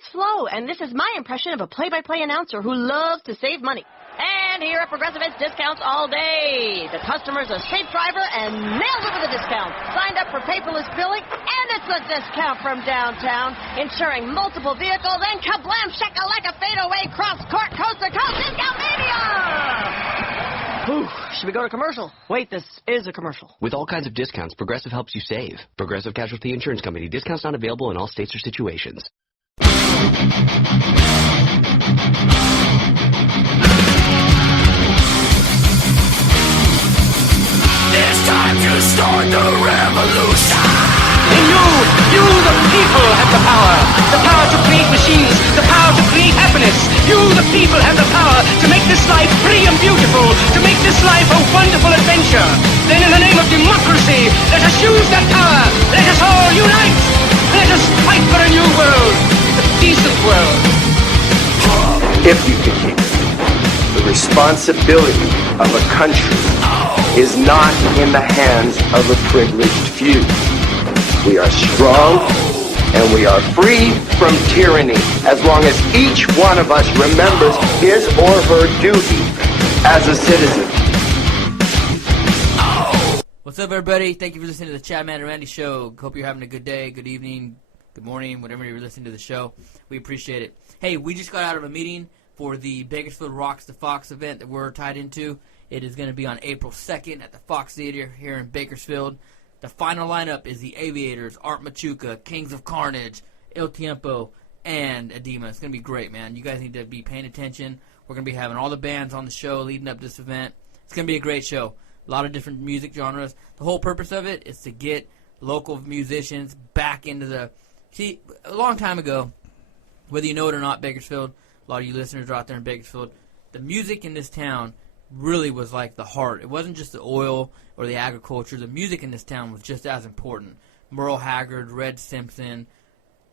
It's Flo, and this is my impression of a play-by-play announcer who loves to save money. And here at Progressive, it's discounts all day. The customer's a safe driver and nails it with a discount. Signed up for paperless billing, and it's a discount from downtown. Insuring multiple vehicles and kablam shakalaka fadeaway cross-court coast-to-coast discount mania! Whew, should we go to commercial? Wait, this is a commercial. With all kinds of discounts, Progressive helps you save. Progressive Casualty Insurance Company. Discounts not available in all states or situations. It's time to start the revolution! And you the people have the power to create machines, the power to create happiness. You the people have the power to make this life free and beautiful, to make this life a wonderful adventure. Then in the name of democracy, let us use that power. Let us all unite. Let us fight for a new world, a decent world. If you can, the responsibility of a country is not in the hands of a privileged few. We are strong and we are free from tyranny as long as each one of us remembers his or her duty as a citizen. What's up, everybody? Thank you for listening to the CHADMAN and RANDY show. Hope you're having a good day, good evening, good morning, whatever you're listening to the show. We appreciate it. Hey, we just got out of a meeting for the Bakersfield Rocks the Fox event that we're tied into. It is going to be on April 2nd at the Fox Theater here in Bakersfield. The final lineup is the Aviators, Art Machuca, Kings of Carnage, El Tiempo, and Edema. It's going to be great, man. You guys need to be paying attention. We're going to be having all the bands on the show leading up to this event. It's going to be a great show. A lot of different music genres. The whole purpose of it is to get local musicians back into the... See, a long time ago, whether you know it or not, Bakersfield, a lot of you listeners are out there in Bakersfield, the music in this town really was like the heart. It wasn't just the oil or the agriculture. The music in this town was just as important. Merle Haggard, Red Simpson,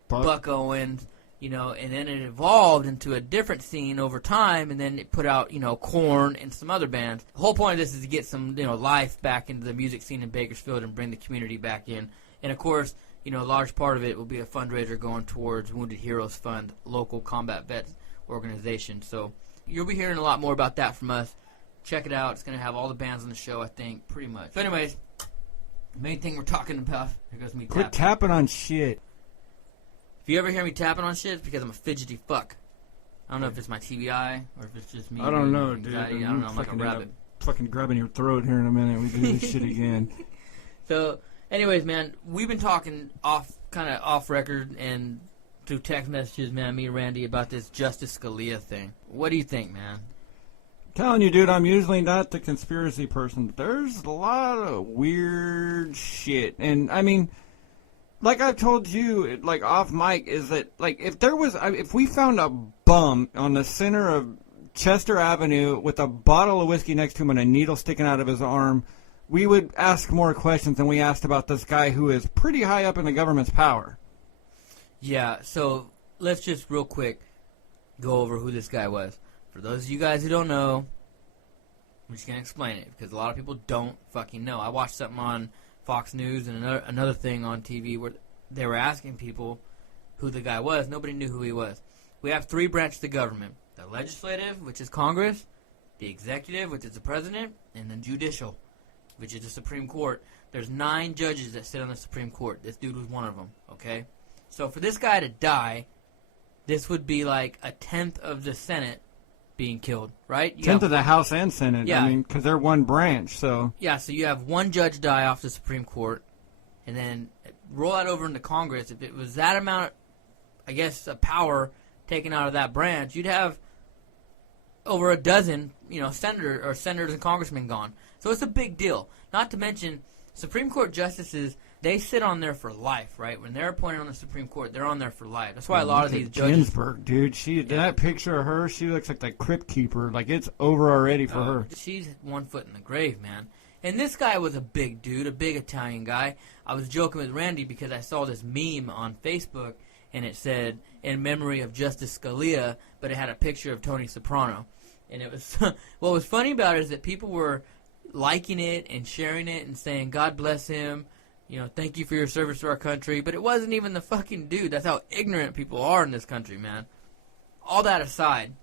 Buck Owens, you know, and then it evolved into a different scene over time, and then it put out, you know, Korn and some other bands. The whole point of this is to get some, you know, life back into the music scene in Bakersfield and bring the community back in. And, of course, you know, a large part of it will be a fundraiser going towards Wounded Heroes Fund, local combat vets organization. So you'll be hearing a lot more about that from us. Check it out. It's going to have all the bands on the show, I think, pretty much. But anyways, the main thing we're talking about, here goes me tapping. Quit tapping on shit. If you ever hear me tapping on shit, it's because I'm a fidgety fuck. I don't know if it's my TBI or if it's just me. I don't know, dude. I don't know. I'm like a rabbit. Fucking grabbing your throat here in a minute. We do this shit again. So, anyways, man, we've been talking off record and through text messages, man, me and Randy, about this Justice Scalia thing. What do you think, man? Telling you, dude, I'm usually not the conspiracy person, but there's a lot of weird shit. And, I mean, like I've told you, like, off mic, is that, like, if we found a bum on the center of Chester Avenue with a bottle of whiskey next to him and a needle sticking out of his arm, we would ask more questions than we asked about this guy who is pretty high up in the government's power. Yeah, so let's just real quick go over who this guy was. For those of you guys who don't know, I'm just going to explain it because a lot of people don't fucking know. I watched something on Fox News and another thing on TV where they were asking people who the guy was. Nobody knew who he was. We have three branches of government. The legislative, which is Congress, the executive, which is the president, and the judicial, which is the Supreme Court. There's 9 judges that sit on the Supreme Court. This dude was one of them, okay? So for this guy to die, this would be like a tenth of the Senate being killed, right? Tenth of the House and Senate, yeah. I mean, because they're one branch, so... Yeah, so you have one judge die off the Supreme Court, and then roll that over into Congress. If it was that amount, I guess, of power taken out of that branch, you'd have over a dozen, you know, senators and congressmen gone. So it's a big deal. Not to mention, Supreme Court justices, they sit on there for life, right? When they're appointed on the Supreme Court, they're on there for life. That's why a lot of these judges... Ginsburg, dude. That picture of her, she looks like the crypt keeper. Like, it's over already for her. She's one foot in the grave, man. And this guy was a big dude, a big Italian guy. I was joking with Randy because I saw this meme on Facebook, and it said, in memory of Justice Scalia, but it had a picture of Tony Soprano. And it was... what was funny about it is that people were liking it and sharing it and saying, God bless him. thank you for your service to our country. But it wasn't even the fucking dude. That's how ignorant people are in this country, man. All that aside,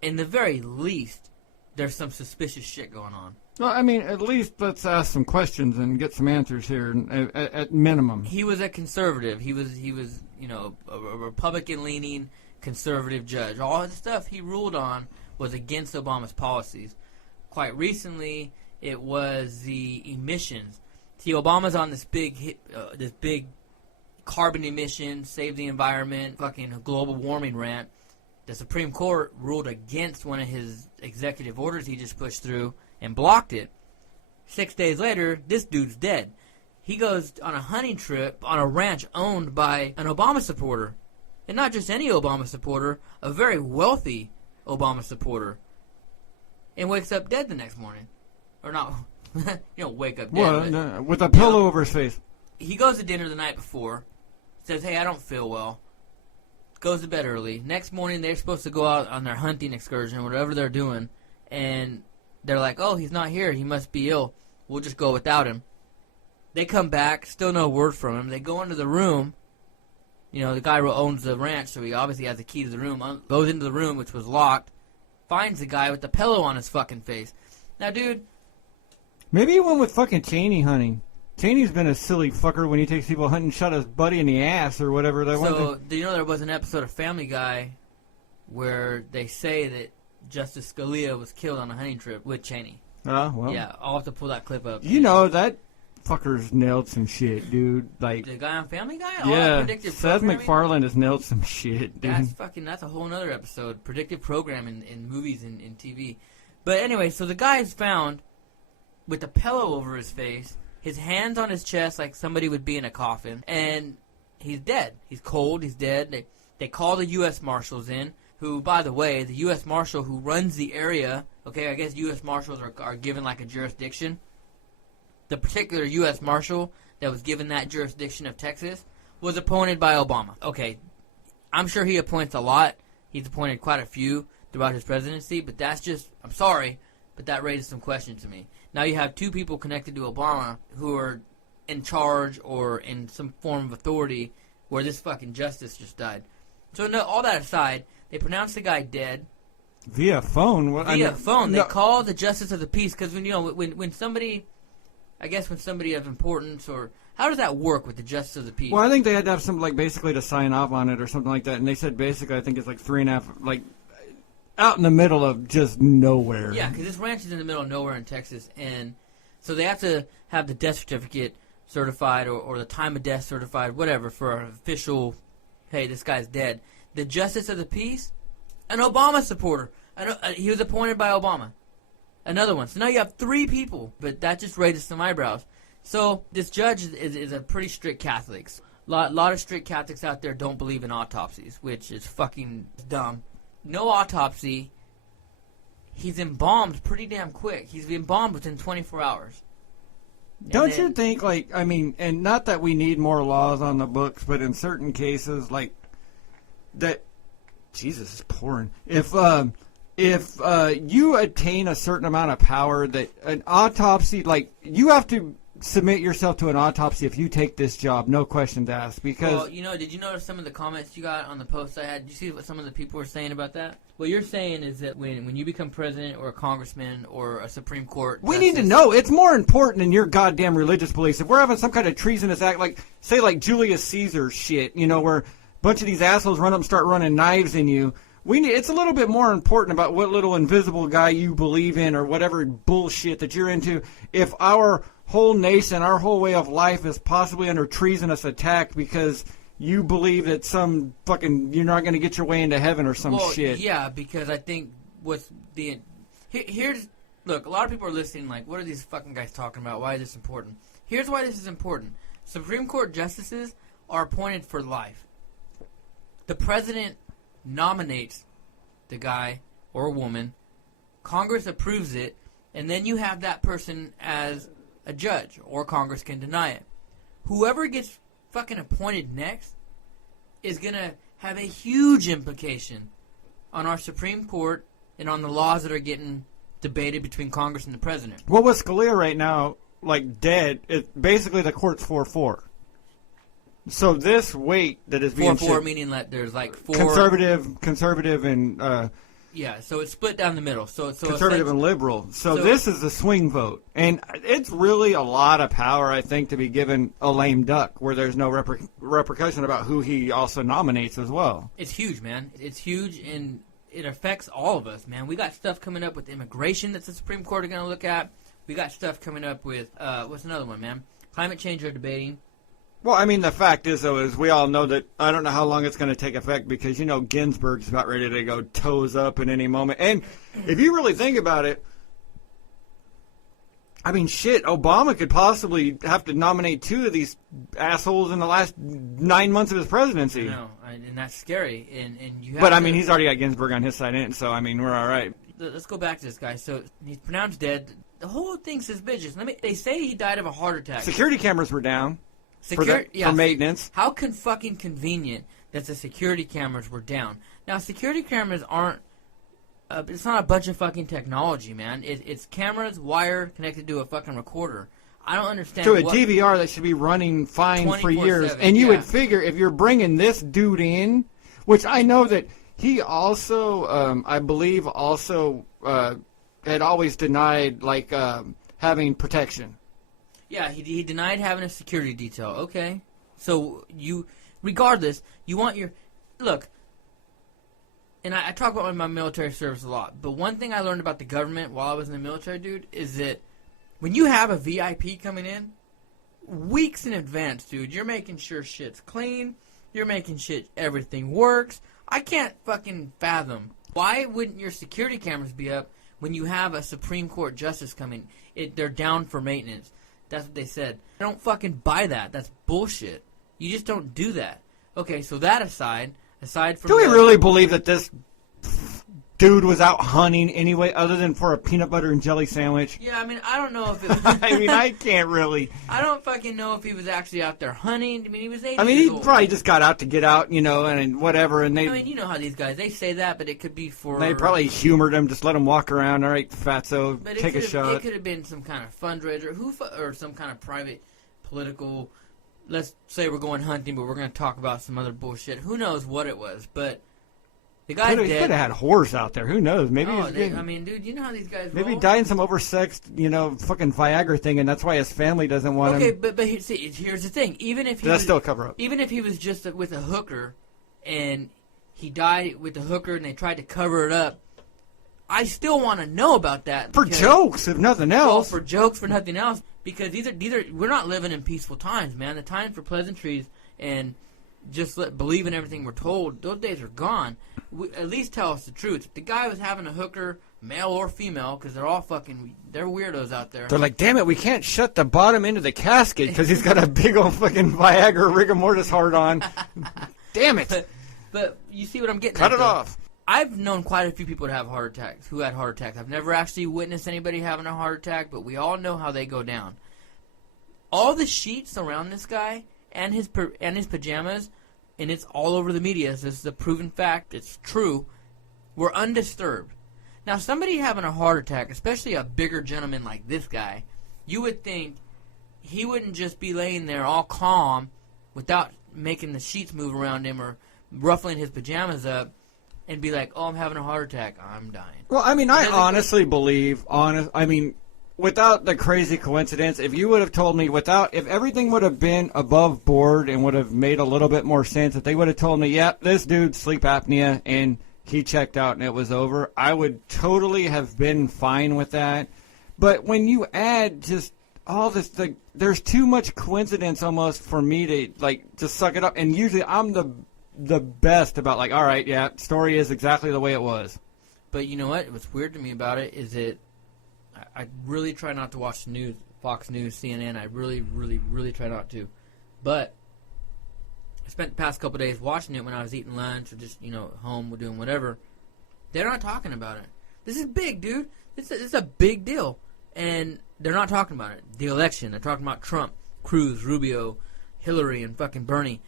in the very least, there's some suspicious shit going on. Well, I mean, at least let's ask some questions and get some answers here, at minimum. He was a conservative. He was a Republican-leaning conservative judge. All the stuff he ruled on was against Obama's policies. Quite recently, it was the emissions. See, Obama's on this big carbon emission, save the environment, fucking global warming rant. The Supreme Court ruled against one of his executive orders he just pushed through and blocked it. 6 days later, this dude's dead. He goes on a hunting trip on a ranch owned by an Obama supporter. And not just any Obama supporter, a very wealthy Obama supporter. And wakes up dead the next morning. Or not, you don't wake up dead. Well, with a pillow over his face. He goes to dinner the night before. Says, hey, I don't feel well. Goes to bed early. Next morning, they're supposed to go out on their hunting excursion, whatever they're doing. And they're like, oh, he's not here. He must be ill. We'll just go without him. They come back. Still no word from him. They go into the room. The guy who owns the ranch, so he obviously has the key to the room. Goes into the room, which was locked. Finds the guy with the pillow on his fucking face. Now, dude. Maybe he went with fucking Cheney hunting. Cheney's been a silly fucker when he takes people hunting and shot his buddy in the ass or whatever. So, do you know there was an episode of Family Guy where they say that Justice Scalia was killed on a hunting trip with Cheney? Well. Yeah, I'll have to pull that clip up. That fucker's nailed some shit, dude. Like the guy on Family Guy? Yeah, Seth MacFarlane has nailed some shit, dude. That's a whole nother episode. Predictive programming in movies and TV. But anyway, so the guy is found with a pillow over his face, his hands on his chest like somebody would be in a coffin, and he's dead. He's cold, he's dead. They call the U.S. Marshals in, who, by the way, the U.S. Marshal who runs the area, okay, I guess U.S. Marshals are given like a jurisdiction. The particular U.S. Marshal that was given that jurisdiction of Texas was appointed by Obama. Okay, I'm sure he appoints a lot. He's appointed quite a few throughout his presidency, but that's just, I'm sorry, but that raises some questions to me. Now you have two people connected to Obama who are in charge or in some form of authority where this fucking justice just died. So no, all that aside, they pronounced the guy dead. Via phone? Via phone. They call the justice of the peace because when somebody, I guess when somebody of importance, or how does that work with the justice of the peace? Well, I think they had to have something like basically to sign off on it or something like that, and they said basically I think it's like 3.5, like out in the middle of just nowhere. Yeah, because this ranch is in the middle of nowhere in Texas, and so they have to have the death certificate certified or the time of death certified, whatever, for an official, hey, this guy's dead. The justice of the peace, an Obama supporter. He was appointed by Obama. Another one. So now you have 3 people, but that just raises some eyebrows. So this judge is a pretty strict Catholic. Lot of strict Catholics out there don't believe in autopsies, which is fucking dumb. No autopsy. He's embalmed pretty damn quick. He's embalmed within 24 hours. Don't you think, like, I mean, and not that we need more laws on the books, but in certain cases, like, that, Jesus, it's pouring. If you attain a certain amount of power, that an autopsy, like, you have to submit yourself to an autopsy if you take this job, no questions asked, because... Well, did you notice some of the comments you got on the post I had? Did you see what some of the people were saying about that? What you're saying is that when you become president or a congressman or a Supreme Court we need to know. It's more important than your goddamn religious beliefs. If we're having some kind of treasonous act, like, say, like Julius Caesar shit, where a bunch of these assholes run up and start running knives in you, it's a little bit more important about what little invisible guy you believe in or whatever bullshit that you're into. If our whole nation, our whole way of life is possibly under treasonous attack because you believe that some fucking, you're not going to get your way into heaven or some shit. Yeah, because I think here's, look, a lot of people are listening like, what are these fucking guys talking about? Why is this important? Here's why this is important. Supreme Court justices are appointed for life. The president nominates the guy or woman, Congress approves it, and then you have that person as a judge, or Congress can deny it. Whoever gets fucking appointed next is going to have a huge implication on our Supreme Court and on the laws that are getting debated between Congress and the president. Well, with Scalia right now, like dead, basically the court's 4-4. So this weight that is being 4-4 meaning that there's like 4 conservative and yeah, so it's split down the middle. So conservative and liberal. So this is the swing vote, and it's really a lot of power, I think, to be given a lame duck where there's no repercussion about who he also nominates as well. It's huge, man. It's huge, and it affects all of us, man. We got stuff coming up with immigration that the Supreme Court are going to look at. We got stuff coming up with what's another one, man? Climate change they're debating. Well, I mean, the fact is, though, is we all know that I don't know how long it's going to take effect because, you know, Ginsburg's about ready to go toes up in any moment. And if you really think about it, I mean, shit, Obama could possibly have to nominate 2 of these assholes in the last 9 months of his presidency. I know, and that's scary. And you have but, I mean, he's already got Ginsburg on his side in, so, I mean, we're all right. Let's go back to this guy. So he's pronounced dead. The whole thing's suspicious. They say he died of a heart attack. Security cameras were down. For maintenance. How fucking convenient that the security cameras were down. Now, security cameras aren't... it's not a bunch of fucking technology, man. It's cameras, wire, connected to a fucking recorder. I don't understand to a DVR that should be running fine for years. And you would figure if you're bringing this dude in, which I know that he also, I believe, also had always denied, like, having protection. Yeah, he denied having a security detail. Okay. So regardless, you want your... Look, and I talk about my military service a lot, but one thing I learned about the government while I was in the military, dude, is that when you have a VIP coming in, weeks in advance, dude, you're making sure shit's clean, you're making sure everything works. I can't fucking fathom. Why wouldn't your security cameras be up when you have a Supreme Court justice coming? They're down for maintenance. That's what they said. I don't fucking buy that. That's bullshit. You just don't do that. Okay, so that aside from... Do we really believe that this dude was out hunting anyway, other than for a peanut butter and jelly sandwich? Yeah, I mean, I don't know if it was... I mean, I can't really... I don't fucking know if he was actually out there hunting. I mean, he was 80 I mean, years he old. probably just got out to get out, you know, and whatever, and they... I mean, you know how these guys, they say that, but it could be for... They probably humored him, just let him walk around, all right, fatso, take a shot. It could have been some kind of fundraiser, or some kind of private political... Let's say we're going hunting, but we're going to talk about some other bullshit. Who knows what it was, but... The guy's dead. He could have had horse out there. Who knows? Maybe. I mean, dude, you know how these guys. Maybe he died in some oversexed, you know, fucking Viagra thing, and that's why his family doesn't want him. Okay, but see, here's the thing. Even if he that's still a cover up. Even if he was just with a hooker, and he died with the hooker, and they tried to cover it up, I still want to know about that. For jokes, if nothing else. Well, for jokes, for nothing else, because these are we're not living in peaceful times, man. The time for pleasantries and just believe in everything we're told, those days are gone. At least tell us the truth. If the guy was having a hooker, male or female, because they're all they're weirdos out there. They're like, damn it, we can't shut the bottom into the casket because he's got a big old fucking Viagra rigor mortis hard on. Damn it. But you see what I'm getting at. Cut it off. I've known quite a few people who had heart attacks. I've never actually witnessed anybody having a heart attack, but we all know how they go down. All the sheets around this guy and his pajamas, and it's all over the media, so this is a proven fact, it's true, were undisturbed. Now, somebody having a heart attack, especially a bigger gentleman like this guy, you would think he wouldn't just be laying there all calm without making the sheets move around him or ruffling his pajamas up and be like, oh, I'm having a heart attack, I'm dying. Well, I mean, I honestly believe, without the crazy coincidence, if you would have told me if everything would have been above board and would have made a little bit more sense, if they would have told me, yep, this dude's sleep apnea and he checked out and it was over, I would totally have been fine with that. But when you add just all this, there's too much coincidence almost for me to, just suck it up. And usually I'm the best about, all right, yeah, story is exactly the way it was. But you know what? What's weird to me about it is that I really try not to watch the news, Fox News, CNN. I really, really, really try not to. But I spent the past couple of days watching it when I was eating lunch or just, home or doing whatever. They're not talking about it. This is big, dude. It's a big deal. And they're not talking about it. The election. They're talking about Trump, Cruz, Rubio, Hillary, and fucking Bernie.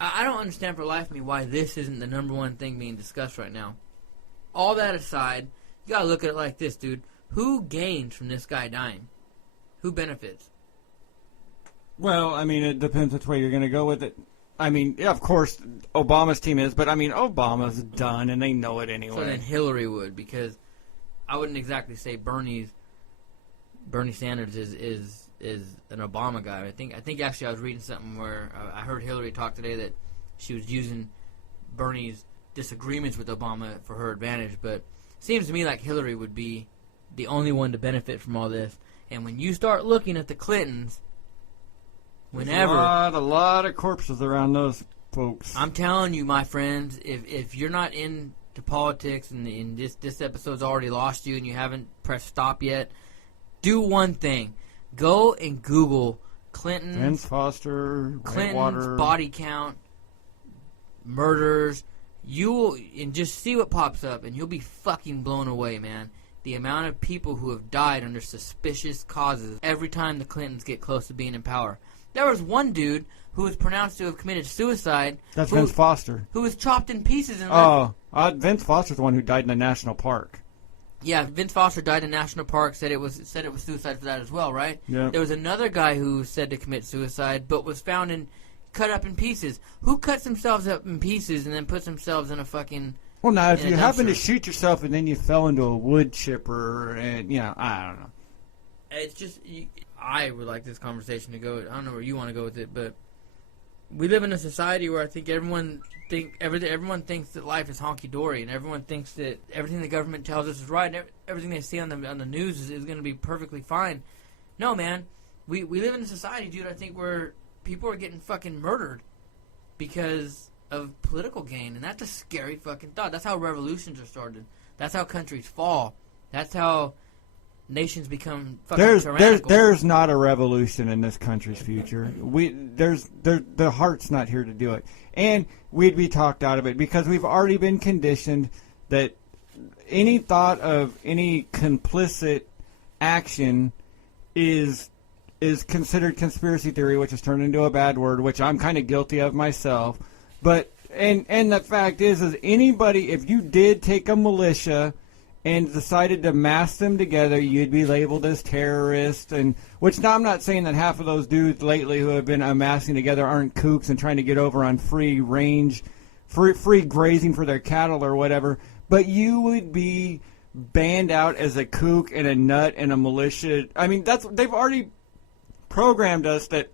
I don't understand for the life of me why this isn't the number one thing being discussed right now. All that aside, you gotta look at it like this, dude. Who gains from this guy dying? Who benefits? Well, I mean, it depends which way you're going to go with it. I mean, yeah, of course, Obama's team is, but I mean, Obama's done, and they know it anyway. So then Hillary would, because I wouldn't exactly say Bernie Sanders is an Obama guy. I think actually I was reading something where I heard Hillary talk today that she was using Bernie's disagreements with Obama for her advantage, but it seems to me like Hillary would be the only one to benefit from all this. And when you start looking at the Clintons, whenever a lot of corpses around those folks. I'm telling you, my friends, if you're not into politics and this episode's already lost you and you haven't pressed stop yet, do one thing. Go and Google Clinton's body count, murders. And just see what pops up, and you'll be fucking blown away, man. The amount of people who have died under suspicious causes every time the Clintons get close to being in power. There was one dude who was pronounced to have committed suicide. That's Vince Foster. Who was chopped in pieces. Vince Foster's the one who died in the national park. Yeah, Vince Foster died in national park. Said it was suicide for that as well, right? Yeah. There was another guy who was said to commit suicide, but was found cut up in pieces. Who cuts themselves up in pieces and then puts themselves in a fucking... Well, now, if you happen to shoot yourself and then you fell into a wood chipper and, I don't know. It's just... I would like this conversation to go... I don't know where you want to go with it, but... We live in a society where I think everyone thinks that life is honky-dory, and everyone thinks that everything the government tells us is right, and everything they see on the news is going to be perfectly fine. No, man. We live in a society, dude, I think, where people are getting fucking murdered because of political gain, and that's a scary fucking thought. That's how revolutions are started. That's how countries fall. That's how nations become fucking tyrannical. There's not a revolution in this country's future. The heart's not here to do it, and we'd be talked out of it because we've already been conditioned that any thought of any complicit action is considered conspiracy theory, which is turned into a bad word, which I'm kind of guilty of myself. But and the fact is anybody, if you did take a militia and decided to mass them together, you'd be labeled as terrorists. And which now I'm not saying that half of those dudes lately who have been amassing together aren't kooks and trying to get over on free range, free grazing for their cattle or whatever. But you would be banned out as a kook and a nut and a militia. I mean, they've already programmed us that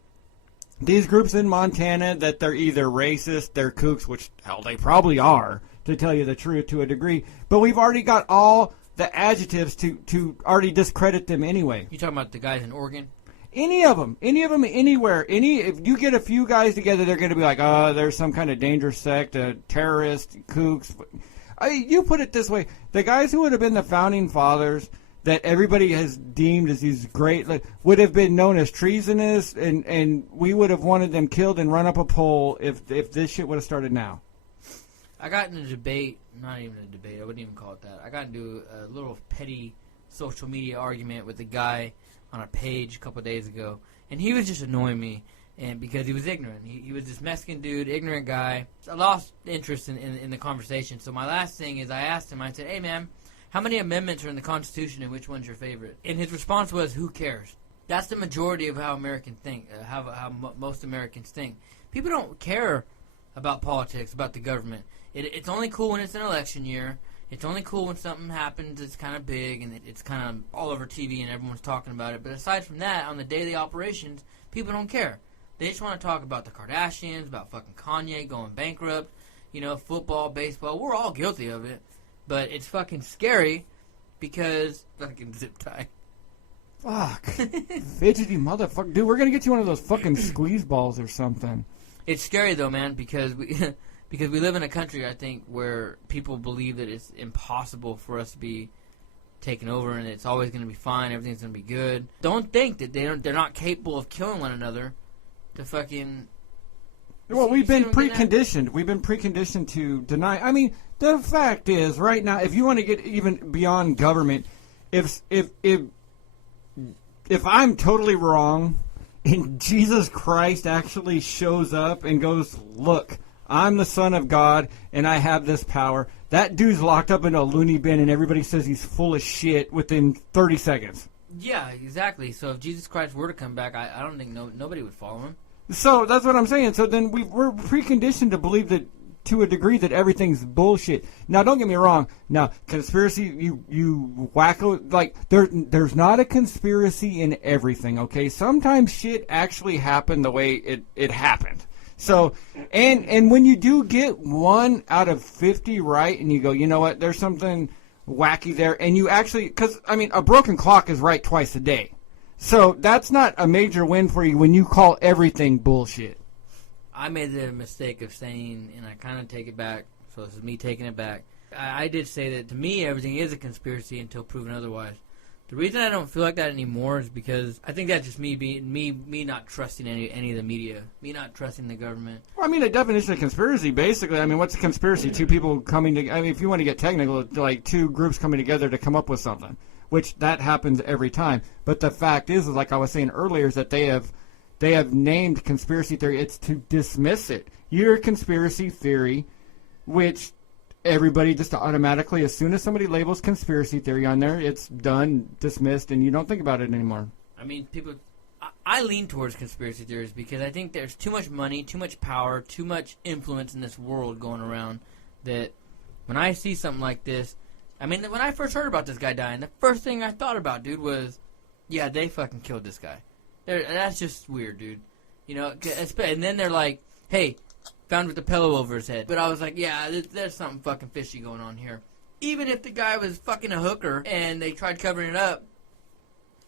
these groups in Montana, that they're either racist, they're kooks, which, hell, they probably are, to tell you the truth to a degree. But we've already got all the adjectives to already discredit them anyway. You talking about the guys in Oregon? Any of them, anywhere. If you get a few guys together, they're going to be like, there's some kind of dangerous sect, terrorist, kooks. You put it this way. The guys who would have been the founding fathers that everybody has deemed as these great, would have been known as treasonous, and we would have wanted them killed and run up a pole if this shit would have started now. I got in a debate, not even a debate, I wouldn't even call it that. I got into a little petty social media argument with a guy on a page a couple of days ago, and he was just annoying me, and because he was ignorant. He was this Mexican dude, ignorant guy. I lost interest in the conversation, so my last thing is I asked him, I said, hey man, how many amendments are in the Constitution and which one's your favorite? And his response was, who cares? That's the majority of how Americans think, most Americans think. People don't care about politics, about the government. It's only cool when it's an election year. It's only cool when something happens that's kind of big and it's kind of all over TV and everyone's talking about it. But aside from that, on the daily operations, people don't care. They just want to talk about the Kardashians, about fucking Kanye going bankrupt, football, baseball. We're all guilty of it. But it's fucking scary because fucking zip tie. Fuck. Fidgety motherfucker. Dude, we're going to get you one of those fucking squeeze balls or something. It's scary, though, man, because we live in a country, I think, where people believe that it's impossible for us to be taken over and it's always going to be fine, everything's going to be good. Don't think that they're not capable of killing one another to fucking... Well, we've been preconditioned. We've been preconditioned to deny. I mean, the fact is, right now, if you want to get even beyond government, if I'm totally wrong and Jesus Christ actually shows up and goes, look, I'm the Son of God and I have this power, that dude's locked up in a loony bin and everybody says he's full of shit within 30 seconds. Yeah, exactly. So if Jesus Christ were to come back, I don't think nobody would follow him. So that's what I'm saying. So then we're preconditioned to believe that, to a degree, that everything's bullshit. Now, don't get me wrong. Now, conspiracy, you wacko, like, there's not a conspiracy in everything, okay? Sometimes shit actually happened the way it happened. So, and when you do get 1 out of 50 right, and you go, you know what, there's something wacky there, and you actually, because, I mean, a broken clock is right twice a day. So that's not a major win for you when you call everything bullshit. I made the mistake of saying, and I kind of take it back, so this is me taking it back. I did say that to me everything is a conspiracy until proven otherwise. The reason I don't feel like that anymore is because I think that's just me being me not trusting any of the media, me not trusting the government. Well, I mean, a definition of conspiracy, basically, I mean, what's a conspiracy? Two people coming to, I mean, if you want to get technical, it's like two groups coming together to come up with something, which that happens every time. But the fact is like I was saying earlier, is that they have named conspiracy theory. It's to dismiss it. Your conspiracy theory, which everybody just automatically, as soon as somebody labels conspiracy theory on there, it's done, dismissed, and you don't think about it anymore. I mean, I lean towards conspiracy theories because I think there's too much money, too much power, too much influence in this world going around that when I see something like this, I mean, when I first heard about this guy dying, the first thing I thought about, dude, was, yeah, they fucking killed this guy. That's just weird, dude. You know, and then they're like, hey, found with the pillow over his head. But I was like, yeah, there's something fucking fishy going on here. Even if the guy was fucking a hooker and they tried covering it up,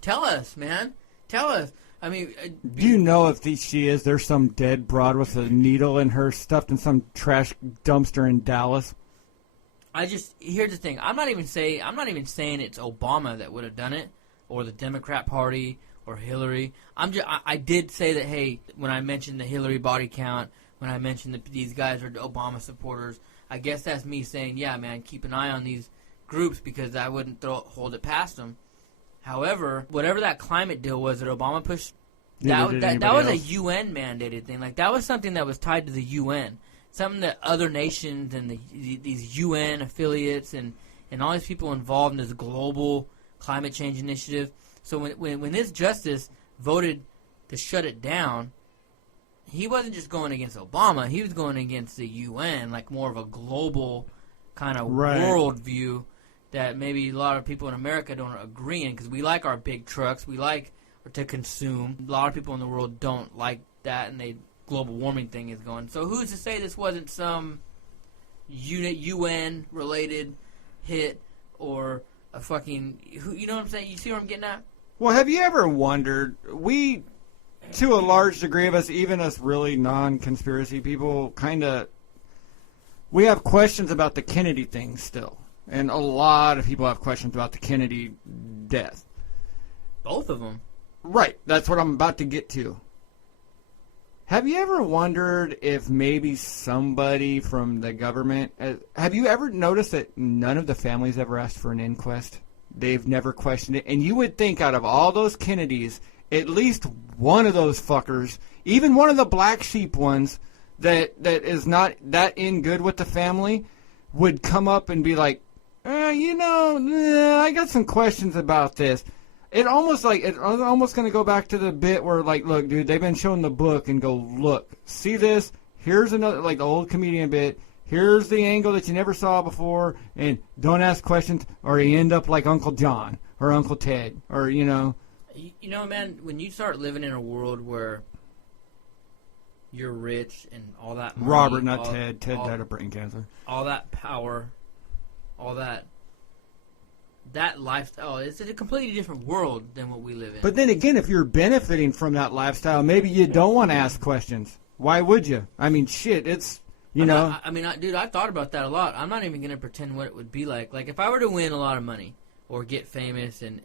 tell us, man. Tell us. I mean... Do you know if she is? There's some dead broad with a needle in her stuffed in some trash dumpster in Dallas. Here's the thing. I'm not even saying it's Obama that would have done it, or the Democrat Party, or Hillary. I did say that, hey, when I mentioned the Hillary body count, when I mentioned that these guys are Obama supporters, I guess that's me saying, yeah, man, keep an eye on these groups because I wouldn't hold it past them. However, whatever that climate deal was that Obama pushed, that was a UN mandated thing. Like, that was something that was tied to the UN. Something that other nations and these UN affiliates and all these people involved in this global climate change initiative. So when this justice voted to shut it down, he wasn't just going against Obama. He was going against the UN, like more of a global kind of world view that maybe a lot of people in America don't agree in because we like our big trucks. We like to consume. A lot of people in the world don't like that, and global warming thing is going. So who's to say this wasn't some UN-related hit or a fucking... You know what I'm saying? You see what I'm getting at? Well, have you ever wondered, we, to a large degree of us, even us really non-conspiracy people, we have questions about the Kennedy thing still. And a lot of people have questions about the Kennedy death. Both of them. Right. That's what I'm about to get to. Have you ever wondered if maybe somebody from the government... have you ever noticed that none of the families ever asked for an inquest? They've never questioned it. And you would think out of all those Kennedys, at least one of those fuckers, even one of the black sheep ones that is not that in good with the family, would come up and be like, I got some questions about this. It's almost going to go back to the bit where, like, look, dude, they've been showing the book and go, look, see this? Here's another, like the old comedian bit. Here's the angle that you never saw before, and don't ask questions, or you end up like Uncle John or Uncle Ted, or, you know. You know, man, when you start living in a world where you're rich and all that money... Robert, not Ted. Ted died of brain cancer. All that power, all that lifestyle, it's a completely different world than what we live in. But then again, if you're benefiting from that lifestyle, maybe you don't want to ask questions. Why would you? I mean, shit, it's... Dude, I thought about that a lot. I'm not even going to pretend what it would be like. Like, if I were to win a lot of money or get famous and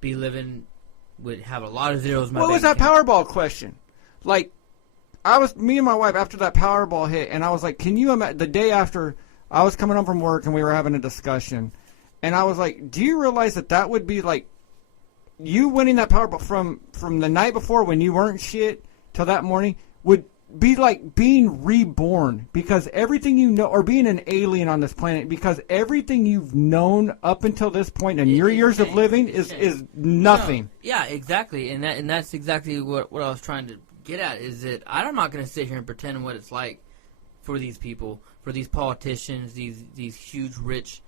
be living, would have a lot of zeros in my bank account. What was that Powerball question? Like, me and my wife, after that Powerball hit, and I was like, can you imagine, the day after, I was coming home from work and we were having a discussion, and I was like, do you realize that would be like, you winning that Powerball from the night before when you weren't shit till that morning, be like being reborn, because everything you know, or being an alien on this planet, because everything you've known up until this point in your years of living is nothing. No, yeah, exactly, and that's exactly what I was trying to get at, is that I'm not going to sit here and pretend what it's like for these people, for these politicians, these huge rich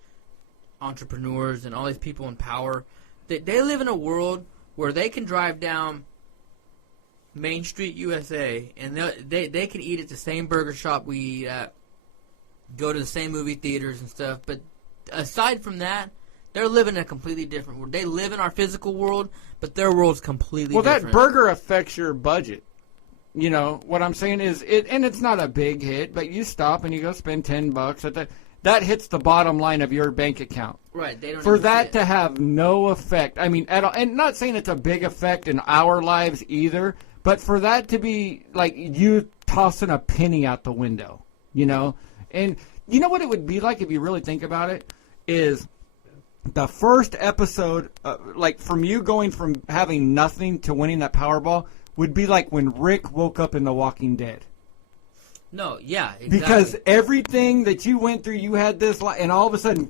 entrepreneurs and all these people in power. They live in a world where they can drive down Main Street, USA, and they can eat at the same burger shop we eat at, go to the same movie theaters and stuff. But aside from that, they're living in a completely different world. They live in our physical world, but their world's completely different. Well, that burger affects your budget. You know, what I'm saying is, and it's not a big hit, but you stop and you go spend $10 that hits the bottom line of your bank account. Right. They don't For that to have no effect, I mean, at all, and not saying it's a big effect in our lives either, but for that to be like you tossing a penny out the window, you know? And you know what it would be like if you really think about it? Is the first episode, like from you going from having nothing to winning that Powerball, would be like when Rick woke up in The Walking Dead. No, yeah, exactly. Because everything that you went through, you had this, and all of a sudden,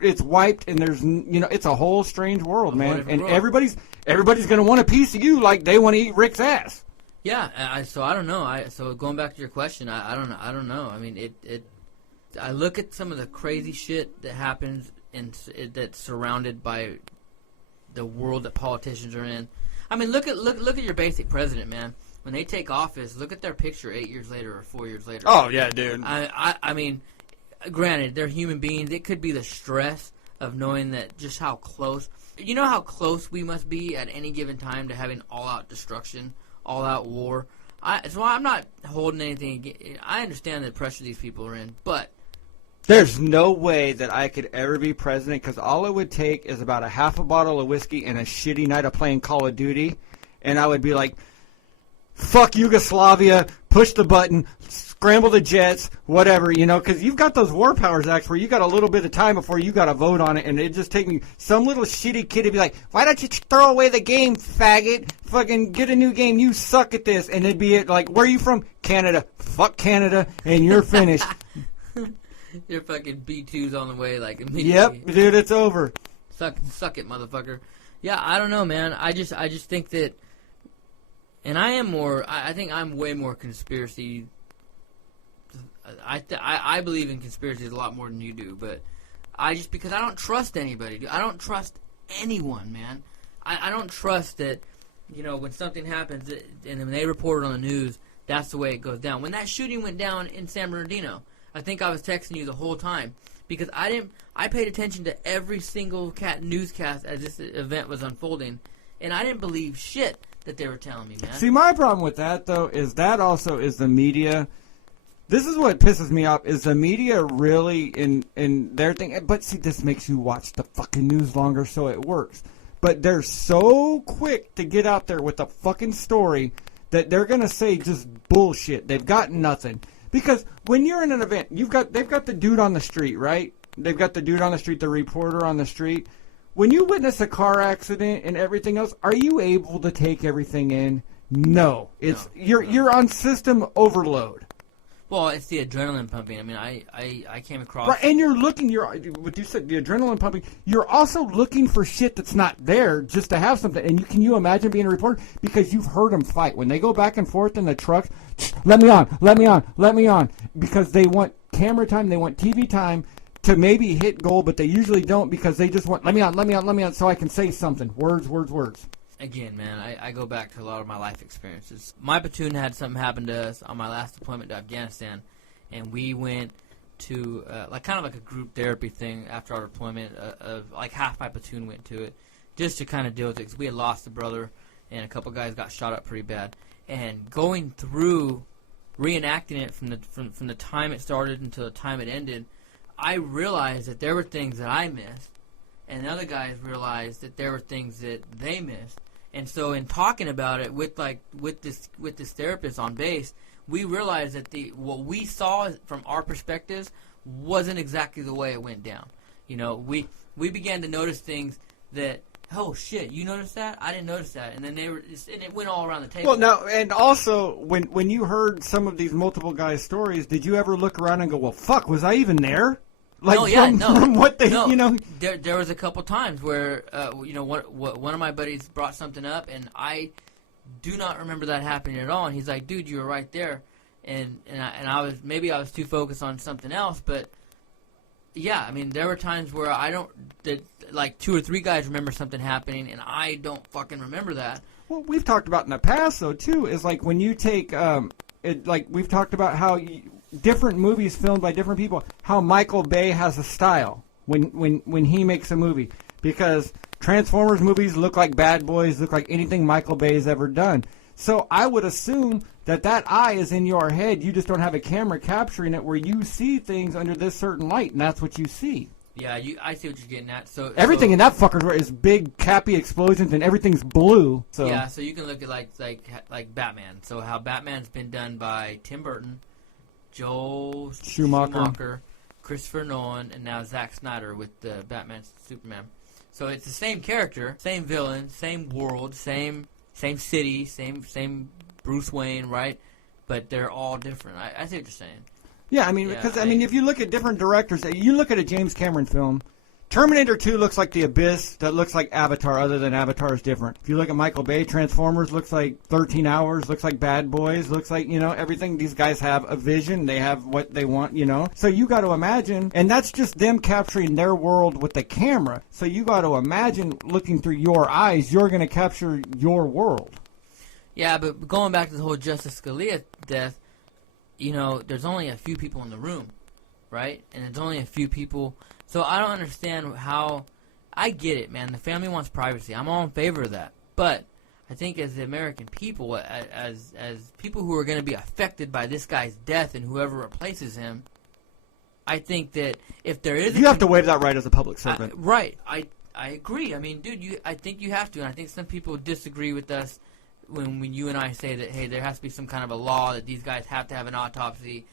it's wiped, and there's, you know, it's a whole strange world, man. And everybody's going to want a piece of you like they want to eat Rick's ass. Yeah, so I don't know. So going back to your question, I don't know. I mean, I look at some of the crazy shit that happens that's surrounded by the world that politicians are in. I mean, look at your basic president, man. When they take office, look at their picture 8 years later or 4 years later. Oh, yeah, dude. I mean, granted, they're human beings. It could be the stress of knowing that just how close. You know how close we must be at any given time to having all-out destruction, all-out war. So I'm not holding anything. I understand the pressure these people are in, but there's no way that I could ever be president, because all it would take is about a half a bottle of whiskey and a shitty night of playing Call of Duty, and I would be like, fuck Yugoslavia, push the button, scramble the jets, whatever, you know, because you've got those war powers acts where you got a little bit of time before you got to vote on it, and it just take me, some little shitty kid to be like, why don't you throw away the game, faggot, fucking get a new game, you suck at this, and it'd be like, where are you from? Canada. Fuck Canada, and you're finished. Your fucking B2's on the way, like, immediately. Yep, dude, it's over. Suck it, motherfucker. Yeah, I don't know, man. I just think that, and I think I'm way more conspiracy. I believe in conspiracies a lot more than you do, but because I don't trust anybody. I don't trust anyone, man. I don't trust that, you know, when something happens and when they report it on the news, that's the way it goes down. When that shooting went down in San Bernardino, I think I was texting you the whole time because I paid attention to every single newscast as this event was unfolding, and I didn't believe shit that they were telling me, man. See, my problem with that, though, is that also is the media. This is what pisses me off, is the media really in their thing. But, see, this makes you watch the fucking news longer, so it works. But they're so quick to get out there with a fucking story that they're going to say just bullshit. They've got nothing. Because when you're in an event, they've got the dude on the street, right? They've got the dude on the street, the reporter on the street. When you witness a car accident and everything else, are you able to take everything in? No. You're on system overload. Well, it's the adrenaline pumping. I mean, I came across... Right, and what you said, the adrenaline pumping, you're also looking for shit that's not there just to have something. And can you imagine being a reporter? Because you've heard them fight. When they go back and forth in the truck, let me on. Because they want camera time, they want TV time to maybe hit goal, but they usually don't because they just want, let me on, so I can say something. Words. Again, man, I go back to a lot of my life experiences. My platoon had something happen to us on my last deployment to Afghanistan, and we went to kind of like a group therapy thing after our deployment. Of like half my platoon went to it, just to kind of deal with it because we had lost a brother, and a couple guys got shot up pretty bad. And going through reenacting it from the time it started until the time it ended, I realized that there were things that I missed, and the other guys realized that there were things that they missed. And so in talking about it with this therapist on base, we realized that what we saw from our perspectives wasn't exactly the way it went down. You know, we began to notice things that oh shit, you noticed that? I didn't notice that. And then and it went all around the table. Well, now, and also, when you heard some of these multiple guys' stories, did you ever look around and go, well, fuck, was I even there? Like, from what they, you know? There was a couple times where, one of my buddies brought something up, and I do not remember that happening at all. And he's like, dude, you were right there. And I was too focused on something else, but yeah, I mean, there were times where like 2 or 3 guys remember something happening, and I don't fucking remember that. Well, we've talked about in the past, though, too, is like when you take, like we've talked about how different movies filmed by different people, how Michael Bay has a style when he makes a movie, because Transformers movies look like Bad Boys, look like anything Michael Bay has ever done. So I would assume that eye is in your head. You just don't have a camera capturing it where you see things under this certain light, and that's what you see. Yeah, I see what you're getting at. So everything in that fucker is big, cappy explosions, and everything's blue. So yeah, so you can look at like Batman. So how Batman's been done by Tim Burton, Joel Schumacher, Christopher Nolan, and now Zack Snyder with the Batman Superman. So it's the same character, same villain, same world, same city, same Bruce Wayne, right? But they're all different. I see what you're saying. Yeah, I mean, because if you look at different directors, you look at a James Cameron film, Terminator 2 looks like The Abyss, that looks like Avatar, other than Avatar is different. If you look at Michael Bay, Transformers looks like 13 Hours, looks like Bad Boys, looks like, everything. These guys have a vision, they have what they want, So you got to imagine, and that's just them capturing their world with the camera. So you got to imagine looking through your eyes, you're going to capture your world. Yeah, but going back to the whole Justice Scalia death, there's only a few people in the room, right? And there's only a few people. So I don't understand how. I get it, man. The family wants privacy. I'm all in favor of that. But I think as the American people, as people who are going to be affected by this guy's death and whoever replaces him, I think that if there is... You have to waive that right as a public servant. Right. I agree. I mean, dude, I think you have to. And I think some people disagree with us when you and I say that, hey, there has to be some kind of a law that these guys have to have an autopsy.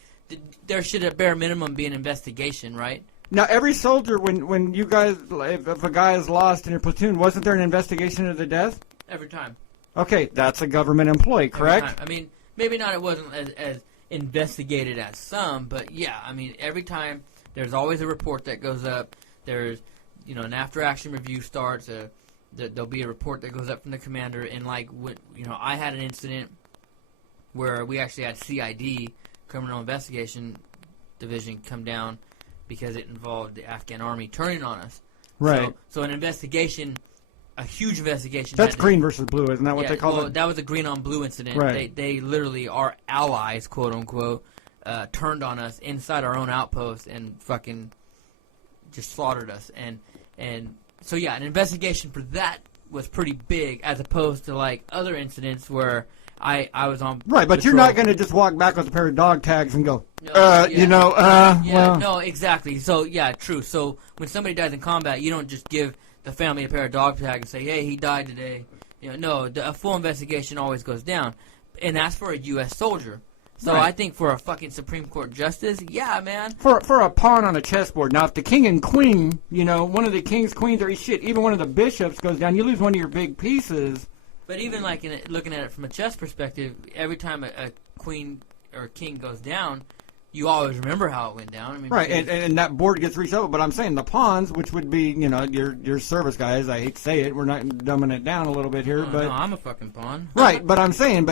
There should at bare minimum be an investigation, right? Now, every soldier, when you guys, if a guy is lost in your platoon, wasn't there an investigation of the death? Every time. Okay, that's a government employee, correct? I mean, maybe not it wasn't as investigated as some, but yeah, I mean, every time there's always a report that goes up. There's, an after-action review starts, there'll be a report that goes up from the commander, and I had an incident where we actually had CID, Criminal Investigation Division, come down because it involved the Afghan army turning on us. Right. So an investigation, a huge investigation. That's green versus blue, isn't that what they call it? That was a green on blue incident. Right. They literally, our allies, quote unquote, turned on us inside our own outpost and fucking just slaughtered us. And so yeah, an investigation for that was pretty big, as opposed to like other incidents where I was on right, but patrol. You're not going to just walk back with a pair of dog tags and go, no, exactly. So yeah, true. So when somebody dies in combat, you don't just give the family a pair of dog tags and say, hey, he died today. A full investigation always goes down, and that's for a U.S. soldier. So right. I think for a fucking Supreme Court justice, yeah, man. For a pawn on a chessboard. Now, if the king and queen, one of the kings, queens, or even one of the bishops goes down, you lose one of your big pieces. But even like looking at it from a chess perspective, every time a queen or king goes down, you always remember how it went down. I mean, right, and that board gets reshuffled. But I'm saying the pawns, which would be, your service guys. I hate to say it, we're not dumbing it down a little bit here, but no, I'm a fucking pawn. Right, but I'm saying,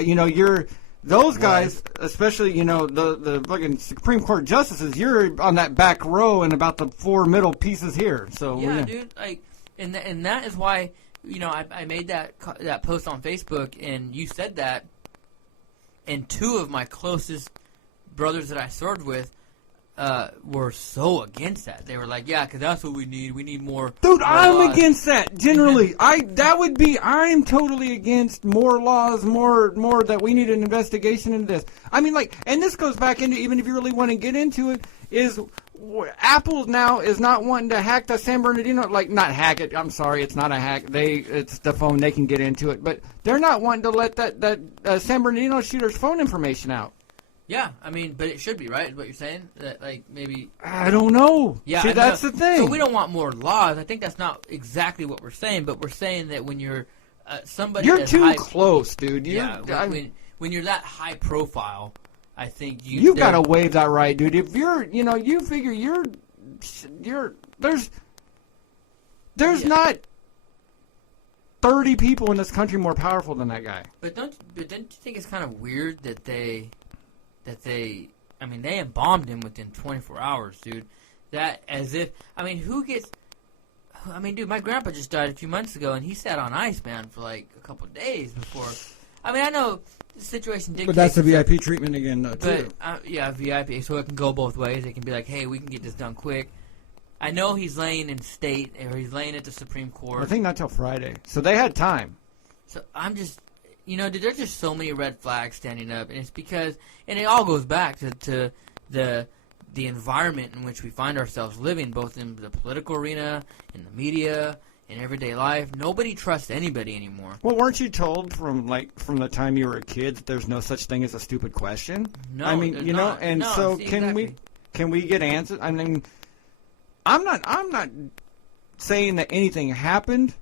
those guys, especially, the fucking Supreme Court justices, you're on that back row and about the 4 middle pieces here. So yeah, dude, and that is why, I made that post on Facebook, and you said that, and 2 of my closest brothers that I served with were so against that. They were like, yeah, because that's what we need. We need more. Dude, I'm laws. against that. Generally, I'm totally against more laws, more that we need an investigation into this. I mean, and this goes back into, even if you really want to get into it, is Apple now is not wanting to hack the San Bernardino, not hack it. I'm sorry, it's not a hack. It's the phone. They can get into it, but they're not wanting to let that San Bernardino shooter's phone information out. Yeah, I mean, but it should be, right? Is what you're saying? That, like, maybe... I don't know. Yeah, see, that's the thing. So we don't want more laws. I think that's not exactly what we're saying, but we're saying that when you're somebody... You're too close, dude. When you're that high profile, I think you got to waive that right, dude. If you're, you figure there's not 30 people in this country more powerful than that guy. But don't you think it's kind of weird that they I mean, they embalmed him within 24 hours, dude. That as if, I mean, dude, my grandpa just died a few months ago, and he sat on ice, man, for like a couple of days before. I mean, I know the situation dictates. But that's a VIP treatment again, though, too. But, yeah, VIP, so it can go both ways. They can be like, hey, we can get this done quick. I know he's laying in state, or he's laying at the Supreme Court. I think not till Friday. So they had time. So I'm just, dude, there's just so many red flags standing up, and it's because, and it all goes back to the environment in which we find ourselves living, both in the political arena, in the media, in everyday life. Nobody trusts anybody anymore. Well, weren't you told from the time you were a kid that there's no such thing as a stupid question? No, I mean, can we get answers? I mean, I'm not saying that anything happened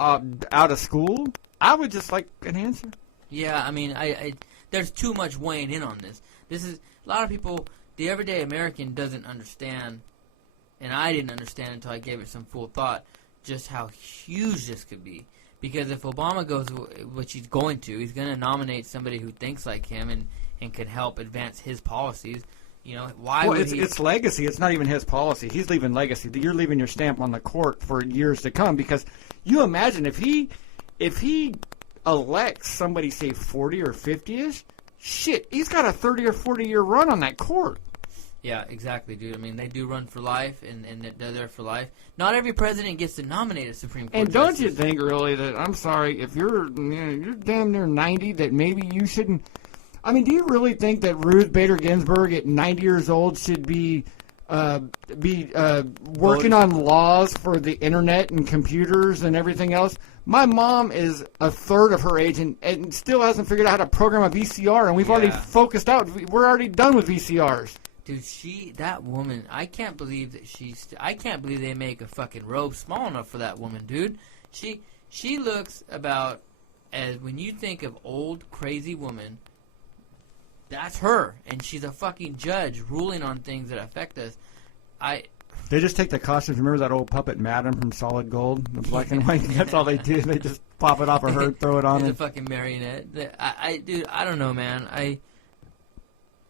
out of school. I would just like an answer. Yeah, I mean, I there's too much weighing in on this. This is a lot of people. The everyday American doesn't understand, and I didn't understand until I gave it some full thought, just how huge this could be. Because if Obama goes, which he's going to nominate somebody who thinks like him and can help advance his policies. Why would he... It's legacy. It's not even his policy. He's leaving legacy. You're leaving your stamp on the court for years to come. Because you imagine if he elects somebody, say 40 or 50ish, shit, he's got a 30 or 40-year run on that court. Yeah, exactly, dude. I mean, they do run for life, and they're there for life. Not every president gets to nominate a Supreme Court And don't justice. you think, really, that, I'm sorry, if you're damn near 90, that maybe you shouldn't... I mean, do you really think that Ruth Bader Ginsburg at 90 years old should be working on laws for the internet and computers and everything else? My mom is a third of her age and still hasn't figured out how to program a VCR, and we've already focused out. We're already done with VCRs. Dude, that woman, I can't believe that I can't believe they make a fucking robe small enough for that woman, dude. She looks about as, when you think of old, crazy woman, that's her, and she's a fucking judge ruling on things that affect us. They just take the costumes. Remember that old puppet Madam from Solid Gold, the black and white? That's all they do. They just pop it off of her, throw it on. It's a fucking marionette. Dude, I don't know, man.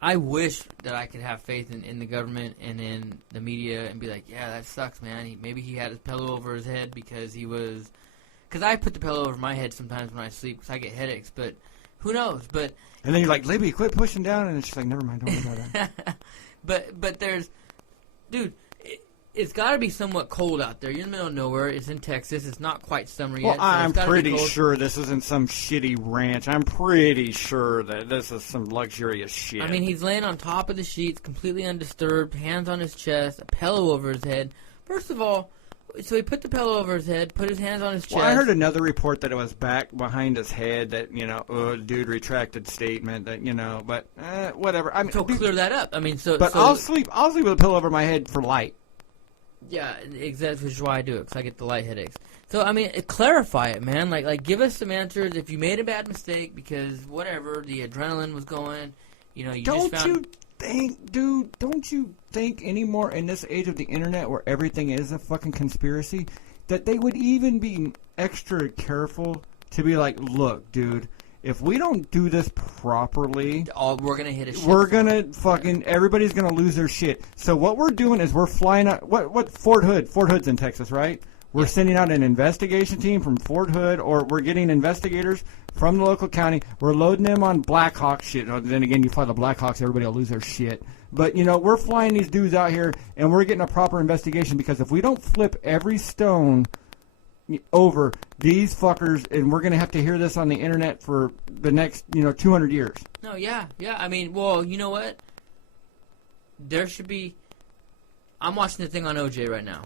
I wish that I could have faith in the government and in the media and be like, yeah, that sucks, man. Maybe he had his pillow over his head because I put the pillow over my head sometimes when I sleep because I get headaches, but who knows? And then you're like, Libby, quit pushing down, and she's like, never mind, don't worry about that. But there's, dude, it's got to be somewhat cold out there. You're in the middle of nowhere. It's in Texas. It's not quite summer yet. Well, I'm pretty sure this isn't some shitty ranch. I'm pretty sure that this is some luxurious shit. I mean, he's laying on top of the sheets, completely undisturbed, hands on his chest, a pillow over his head. First of all, so he put the pillow over his head, put his hands on his chest. Well, I heard another report that it was back behind his head that, dude retracted statement that, but whatever. I mean, so clear that up. I mean, But I'll sleep with a pillow over my head for light. Yeah, exactly, which is why I do it, because I get the light headaches. So, I mean, clarify it, man. Like, give us some answers. If you made a bad mistake because, whatever, the adrenaline was going, you just found... Don't you think anymore in this age of the internet where everything is a fucking conspiracy, that they would even be extra careful to be like, look, dude, if we don't do this properly, we're gonna hit a shit. We're gonna fucking everybody's gonna lose their shit. So what we're doing is we're flying out. What Fort Hood's in Texas, right? We're sending out an investigation team from Fort Hood, or we're getting investigators from the local county. We're loading them on Black Hawk shit. Then again, you fly the Black Hawks, everybody will lose their shit. But, we're flying these dudes out here, and we're getting a proper investigation, because if we don't flip every stone over, these fuckers, and we're going to have to hear this on the internet for the next, 200 years. No, yeah. I mean, well, you know what? There should be... I'm watching the thing on OJ right now,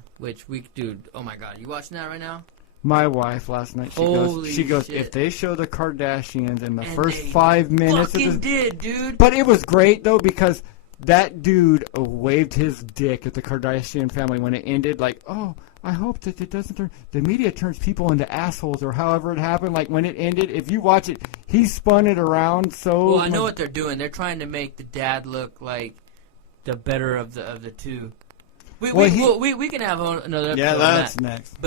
dude, oh my God, you watching that right now? My wife last night, she goes, shit. if they show the Kardashians in the And first they 5 minutes, fucking did, dude. But it was great though because that dude waved his dick at the Kardashian family when it ended. Like, oh, I hope that it doesn't turn. The media turns people into assholes, or however it happened. Like when it ended, if you watch it, he spun it around so. Well, I know what they're doing. They're trying to make the dad look like the better of the two. We can have another episode. Yeah, that's on that. next.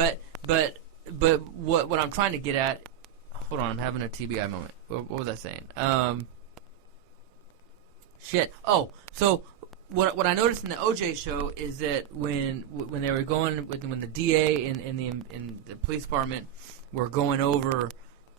But what I'm trying to get at, hold on, I'm having a TBI moment. What was I saying? Shit. Oh, so what I noticed in the OJ show is that when they were going, when the DA in the police department were going over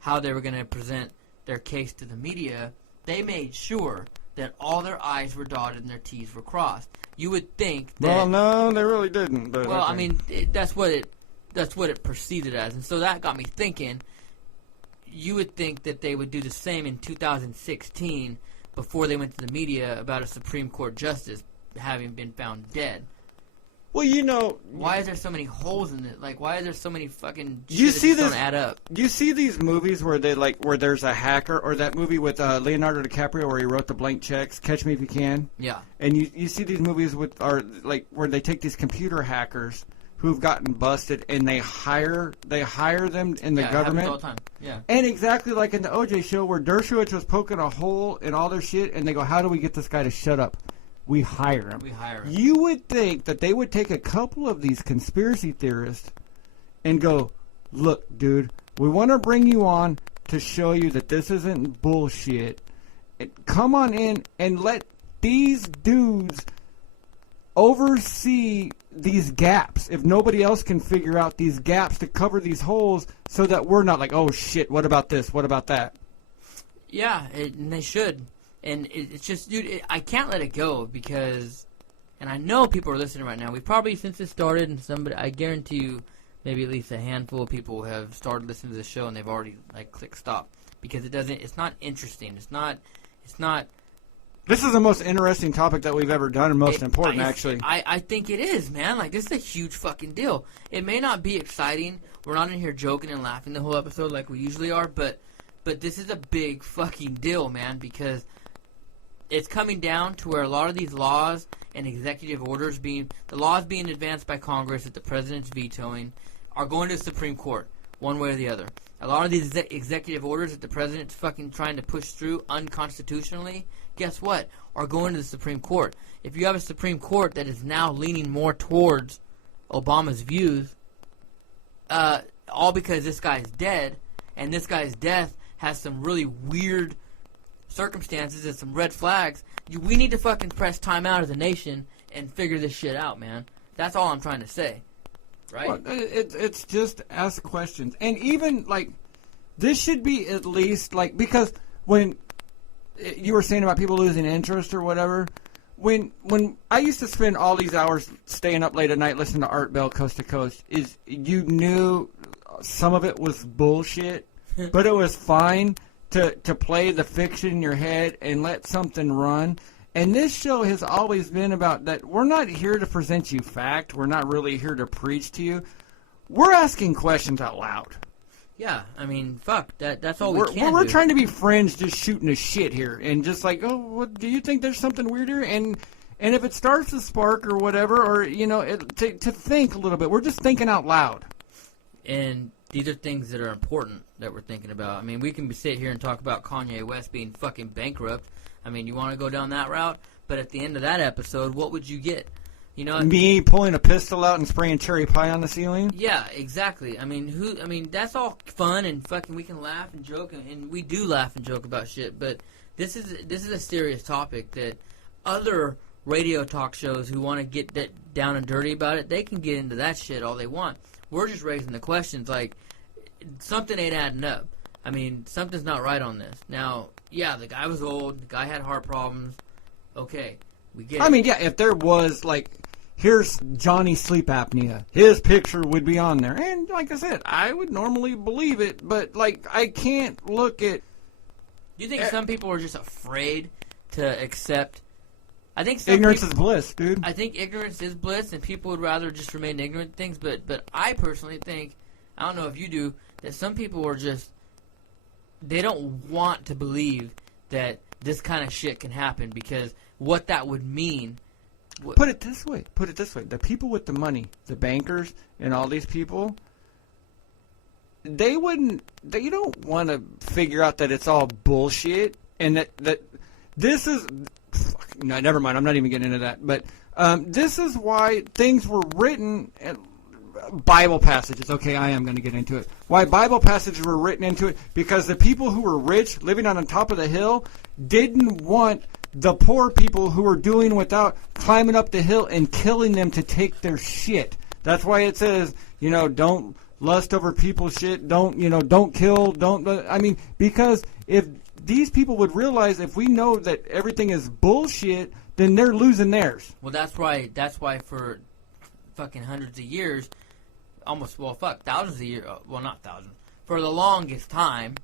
how they were going to present their case to the media, they made sure that all their I's were dotted and their T's were crossed. You would think that... Well, no, they really didn't. But well, okay. I mean, that's what it proceeded as. And so that got me thinking, you would think that they would do the same in 2016 before they went to the media about a Supreme Court justice having been found dead. Well, you know... Why is there so many holes in it? Like, why is there so many fucking You shit see that just this, don't add up? You see these movies where where there's a hacker, or that movie with Leonardo DiCaprio where he wrote the blank checks, Catch Me If You Can? Yeah. And you see these movies where they take these computer hackers who've gotten busted and they hire them in the government. All the time. Yeah. And exactly like in the OJ show where Dershowitz was poking a hole in all their shit and they go, how do we get this guy to shut up? We hire him. You would think that they would take a couple of these conspiracy theorists and go, look, dude, we want to bring you on to show you that this isn't bullshit. Come on in and let these dudes oversee these gaps. If nobody else can figure out these gaps to cover these holes so that we're not like, oh, shit, what about this? What about that? Yeah, and they should. And it's just, dude, I can't let it go because, and I know people are listening right now. We probably, since it started, and I guarantee you, maybe at least a handful of people have started listening to the show and they've already like clicked stop because it's not interesting. It's not. This is the most interesting topic that we've ever done and most important, actually. I think it is, man. Like, this is a huge fucking deal. It may not be exciting. We're not in here joking and laughing the whole episode like we usually are, but this is a big fucking deal, man, because it's coming down to where a lot of these laws and executive orders the laws being advanced by Congress that the president's vetoing are going to the Supreme Court, one way or the other. A lot of these executive orders that the president's fucking trying to push through unconstitutionally, guess what, are going to the Supreme Court. If you have a Supreme Court that is now leaning more towards Obama's views, all because this guy's dead, and this guy's death has some really weird circumstances and some red flags, we need to fucking press time out as a nation and figure this shit out, man. That's all I'm trying to say. Right? Well, it's just ask questions. And even, like, this should be at least, like, because when you were saying about people losing interest or whatever, when I used to spend all these hours staying up late at night listening to Art Bell Coast to Coast, you knew some of it was bullshit, but it was fine to play the fiction in your head and let something run. And this show has always been about that. We're not here to present you fact. We're not really here to preach to you. We're asking questions out loud. Yeah, I mean, fuck, that's all we can We're do. trying to be friends just shooting a shit here. And just like, oh, what, do you think there's something weird here? And if it starts to spark or whatever, or, you know, to think a little bit. We're just thinking out loud. And these are things that are important that we're thinking about. I mean, we can sit here and talk about Kanye West being fucking bankrupt. I mean, you want to go down that route? But at the end of that episode, what would you get? You know, me pulling a pistol out and spraying cherry pie on the ceiling? Yeah, exactly. I mean, that's all fun and fucking we can laugh and joke and we do laugh and joke about shit, but this is a serious topic that other radio talk shows who want to get that down and dirty about it, they can get into that shit all they want. We're just raising the questions like something ain't adding up. I mean, something's not right on this. Now, yeah, the guy was old, the guy had heart problems. Okay, we get it. I mean, yeah, if there was, like, here's Johnny's sleep apnea, his picture would be on there. And, like I said, I would normally believe it, but, like, I can't look at... Do you think some people are just afraid to accept... I think ignorance is bliss, dude. I think ignorance is bliss, and people would rather just remain ignorant to things, but I personally think I don't know if you do, that some people are just, they don't want to believe that this kind of shit can happen because what that would mean. Put it this way. The people with the money, the bankers and all these people, they don't want to figure out that it's all bullshit and that this is, no, never mind. I'm not even getting into that. But this is why things were written, Bible passages. Okay, I am going to get into it. Why Bible passages were written into it, because the people who were rich, living on the top of the hill, didn't want the poor people who were doing without climbing up the hill and killing them to take their shit. That's why it says, don't lust over people's shit. Don't kill. Because if these people would realize, if we know that everything is bullshit, then they're losing theirs. Well, that's why for fucking hundreds of years, thousands of years, well, not thousands, for the longest time,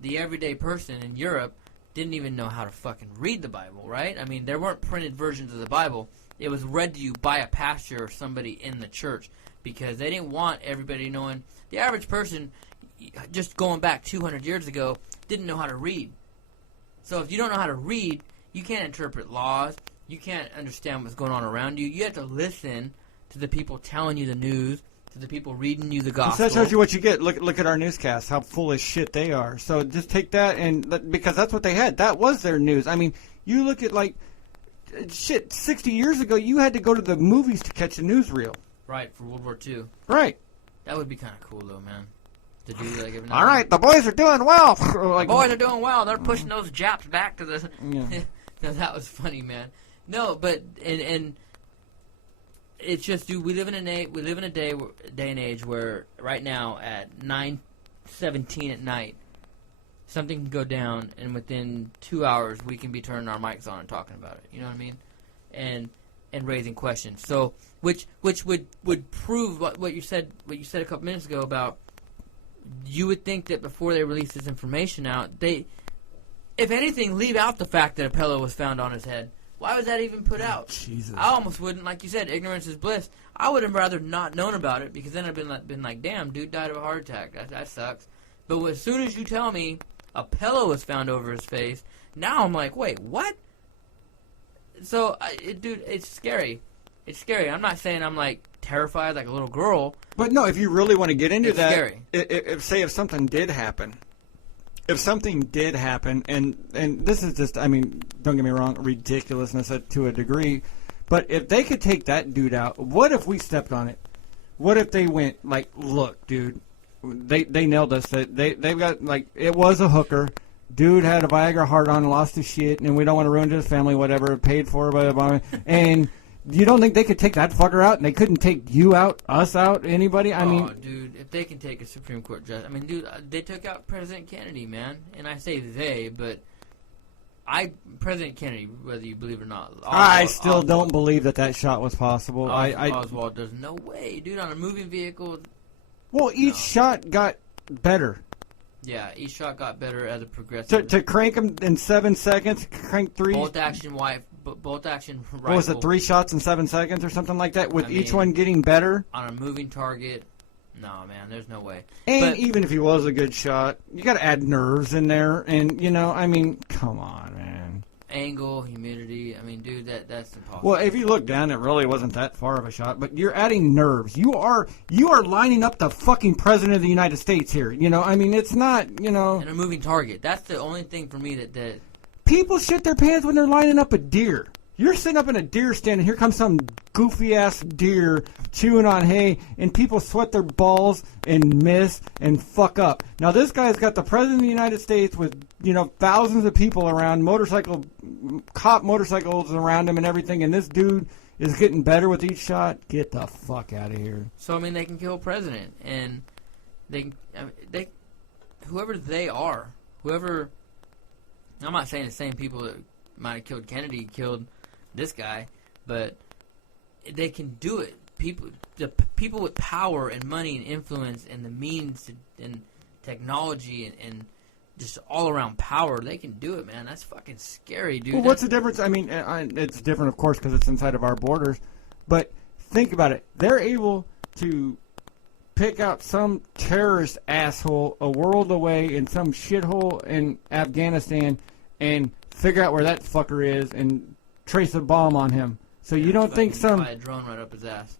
the everyday person in Europe didn't even know how to fucking read the Bible, right? I mean, there weren't printed versions of the Bible. It was read to you by a pastor or somebody in the church, because they didn't want everybody knowing. The average person, just going back 200 years ago, didn't know how to read. So if you don't know how to read, you can't interpret laws. You can't understand what's going on around you. You have to listen to the people telling you the news, to the people reading you the gospel. So that shows you what you get. Look at our newscasts, how full of shit they are. So just take that, and because that's what they had. That was their news. I mean, you look at, 60 years ago, you had to go to the movies to catch a newsreel. Right, for World War II. Right. That would be kind of cool, though, man. To do every now all right, the boys are doing well. The boys are doing well. They're pushing those Japs back to the... Yeah. No, that was funny, man. No, but and it's just, dude. We live in a day and age where right now at 9:17 at night, something can go down, and within 2 hours we can be turning our mics on and talking about it. You know what I mean? And raising questions. So which would prove what you said a couple minutes ago about. You would think that before they release this information out, they, if anything, leave out the fact that a pillow was found on his head. Why was that even put out? Jesus. I almost wouldn't, like you said, ignorance is bliss. I would have rather not known about it, because then I'd been like, damn, dude died of a heart attack. That sucks. But as soon as you tell me a pillow was found over his face, now I'm like, wait, what? So, dude, it's scary. It's scary. I'm not saying I'm terrified like a little girl. But no, if you really want to get into that, scary. If something did happen, and this is just, I mean, don't get me wrong, ridiculousness to a degree, but if they could take that dude out, what if we stepped on it? What if they went look, dude, they nailed us. They've got it was a hooker. Dude had a Viagra heart on, lost his shit, and we don't want to ruin his family, whatever, paid for, blah, blah, blah. And you don't think they could take that fucker out, and they couldn't take you out, us out, anybody? I mean, dude, if they can take a Supreme Court judge, I mean, dude, they took out President Kennedy, man. And I say they, but President Kennedy, whether you believe it or not, I still don't believe that shot was possible. Oswald, there's no way, dude, on a moving vehicle. Well, each shot got better. Yeah, each shot got better as a progressive. To crank them in 7 seconds, crank 3. Bolt action rifle. What was it, 3 shots in 7 seconds or something like that, with each one getting better? On a moving target, no, man, there's no way. And even if he was a good shot, you got to add nerves in there, and, I mean, come on, man. Angle, humidity, I mean, dude, that's impossible. Well, if you look down, it really wasn't that far of a shot, but you're adding nerves. You are lining up the fucking President of the United States here, I mean, it's not, And a moving target, that's the only thing for me that... People shit their pants when they're lining up a deer. You're sitting up in a deer stand, and here comes some goofy-ass deer chewing on hay, and people sweat their balls and miss and fuck up. Now, this guy's got the President of the United States with, thousands of people around, cop motorcycles around him and everything, and this dude is getting better with each shot. Get the fuck out of here. So, I mean, they can kill a president, and whoever they are, I'm not saying the same people that might have killed Kennedy killed this guy, but they can do it. The people with power and money and influence and the means and technology and just all around power, they can do it, man. That's fucking scary, dude. Well, what's the difference? I mean, it's different, of course, because it's inside of our borders. But think about it. They're able to pick out some terrorist asshole a world away in some shithole in Afghanistan and figure out where that fucker is and trace a bomb on him. So you don't think fly a drone right up his ass.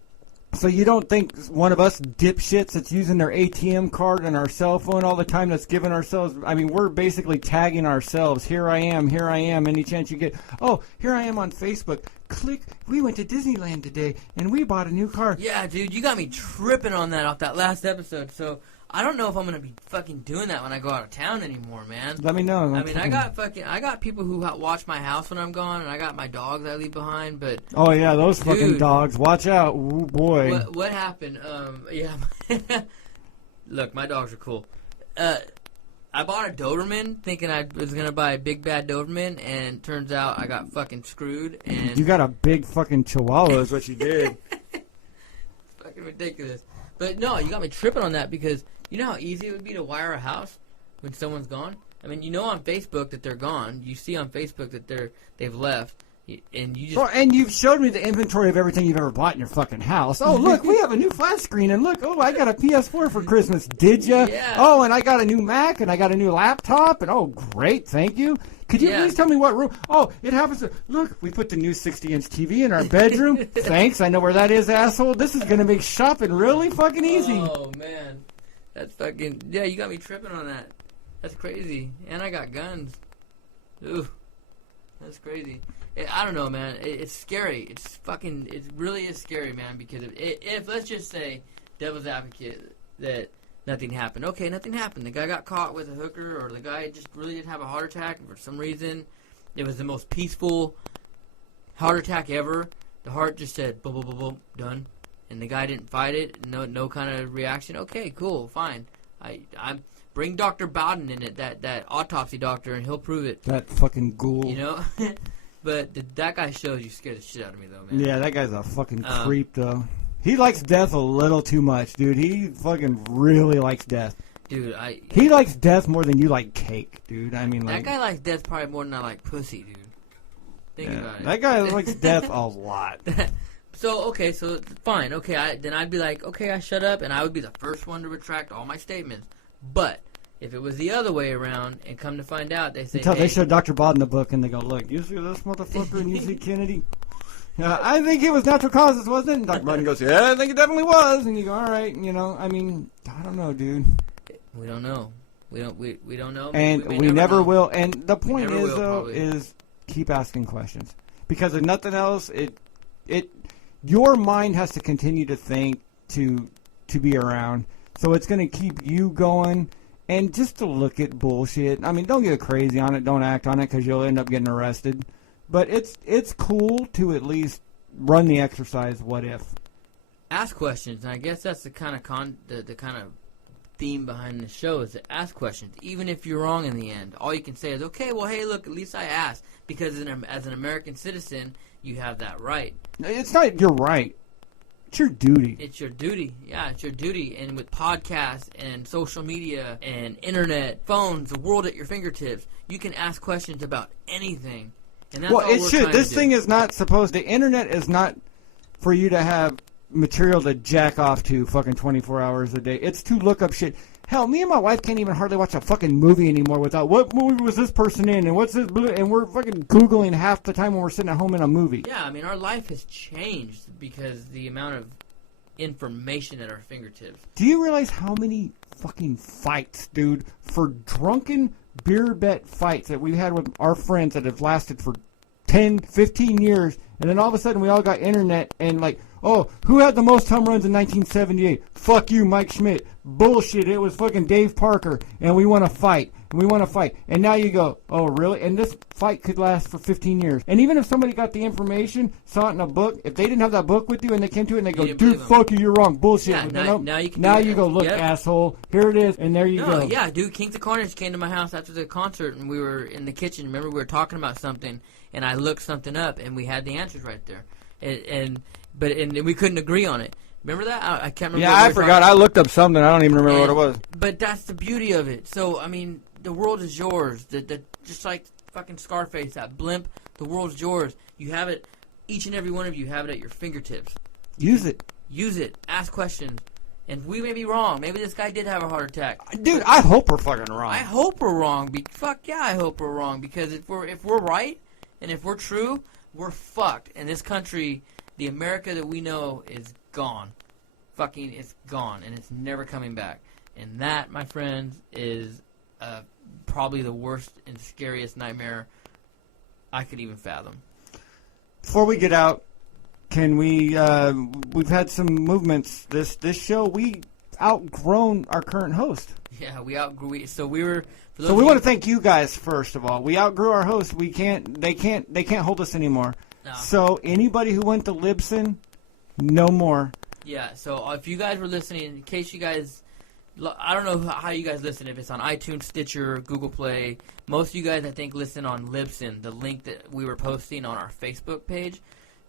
So you don't think one of us dipshits that's using their ATM card and our cell phone all the time that's giving ourselves, I mean, we're basically tagging ourselves. Here I am, any chance you get. Oh, here I am on Facebook. Click, we went to Disneyland today and we bought a new car. Yeah, dude, you got me tripping on that off that last episode. So I don't know if I'm going to be fucking doing that when I go out of town anymore, man. Let me know. I mean, I got people who watch my house when I'm gone, and I got my dogs I leave behind, but... Oh, yeah, those fucking dogs. Watch out. Ooh, boy. What happened? Yeah. Look, my dogs are cool. I bought a Doberman thinking I was going to buy a big bad Doberman, and turns out I got fucking screwed, and... You got a big fucking Chihuahua is what you did. It's fucking ridiculous. But no, you got me tripping on that because... You know how easy it would be to wire a house when someone's gone? I mean, you know on Facebook that they're gone. You see on Facebook that they've left, and you just... Well, and you've showed me the inventory of everything you've ever bought in your fucking house. Oh, look, we have a new flat screen, and look, oh, I got a PS4 for Christmas. Did ya? Yeah. Oh, and I got a new Mac, and I got a new laptop, and oh, great, thank you. Could you please tell me what room? Oh, it happens to... Look, we put the new 60-inch TV in our bedroom. Thanks, I know where that is, asshole. This is going to make shopping really fucking easy. Oh, man. That's fucking... Yeah, you got me tripping on that. That's crazy. And I got guns. Ooh. That's crazy. I don't know, man. It's scary. It's fucking... It really is scary, man, because if let's just say, devil's advocate, that nothing happened. Okay, nothing happened. The guy got caught with a hooker, or the guy just really did have a heart attack, and for some reason, it was the most peaceful heart attack ever. The heart just said, boom, boom, boom, boom, done. And the guy didn't fight it, no kind of reaction. Okay, cool, fine. I bring Dr. Bowden in it, that autopsy doctor, and he'll prove it. That fucking ghoul. You know? But that guy shows you scared the shit out of me, though, man. Yeah, that guy's a fucking creep, though. He likes death a little too much, dude. He fucking really likes death. Dude, He likes death more than you like cake, dude. I mean, that guy likes death probably more than I like pussy, dude. Think about it. That guy likes death a lot. So fine. Okay, then I'd be like, okay, I shut up, and I would be the first one to retract all my statements. But if it was the other way around, and come to find out, they say, they show Dr. Bowden the book, and they go, look, you see this motherfucker, and you see Kennedy? I think it was natural causes, wasn't it? And Dr. Bowden goes, yeah, I think it definitely was. And you go, all right, you know, I mean, I don't know, dude. We don't know. We don't know. And we never will. And the point is, though, is keep asking questions. Because if nothing else, your mind has to continue to think to be around. So it's going to keep you going. And just to look at bullshit. I mean, don't get crazy on it. Don't act on it because you'll end up getting arrested. But it's cool to at least run the exercise, what if. Ask questions. And I guess that's the kind of the kind of theme behind the show is to ask questions. Even if you're wrong in the end. All you can say is, okay, well, hey, look, at least I asked. Because as an American citizen, you have that right. It's not your right. It's your duty. It's your duty. Yeah, it's your duty. And with podcasts and social media and internet, phones, the world at your fingertips, you can ask questions about anything. And that's all we're trying to do. This thing is not supposed to... The internet is not for you to have material to jack off to fucking 24 hours a day. It's to look up shit. Hell, me and my wife can't even hardly watch a fucking movie anymore without, what movie was this person in, and what's this, and we're fucking Googling half the time when we're sitting at home in a movie. Yeah, I mean, our life has changed because the amount of information at our fingertips. Do you realize how many fucking fights, dude, for drunken beer bet fights that we've had with our friends that have lasted for 10, 15 years, and then all of a sudden we all got internet and like, oh, who had the most home runs in 1978? Fuck you, Mike Schmidt. Bullshit, it was fucking Dave Parker, and we want to fight. And now you go, oh, really? And this fight could last for 15 years. And even if somebody got the information, saw it in a book, if they didn't have that book with you and they came to it and they go, dude, fuck you, you're wrong. Bullshit. Yeah, now you go, look, asshole, here it is, and there you go. Yeah, dude, Kings of Carnage came to my house after the concert, and we were in the kitchen. Remember, we were talking about something, and I looked something up, and we had the answers right there. And we couldn't agree on it. Remember that? I can't remember. Yeah, I forgot. I looked up something. I don't even remember what it was. But that's the beauty of it. So, I mean, the world is yours. Just like fucking Scarface, that blimp, the world's yours. You have it, each and every one of you have it at your fingertips. Use it. Use it. Ask questions. And we may be wrong. Maybe this guy did have a heart attack. Dude, I hope we're fucking wrong. I hope we're wrong. Fuck yeah, I hope we're wrong. Because if we're right and if we're true, we're fucked. And this country, the America that we know, is gone. Fucking, it's gone, and it's never coming back. And that, my friends, is probably the worst and scariest nightmare I could even fathom. Before we get out, can we? We've had some movements. This show, we outgrown our current host. Yeah, we outgrew. So we were. So we want to thank you guys first of all. We outgrew our host. We can't. They can't hold us anymore. No. So anybody who went to Libsyn, no more. Yeah. So if you guys were listening, in case you guys, I don't know how you guys listen. If it's on iTunes, Stitcher, Google Play. Most of you guys, I think, listen on Libsyn, the link that we were posting on our Facebook page.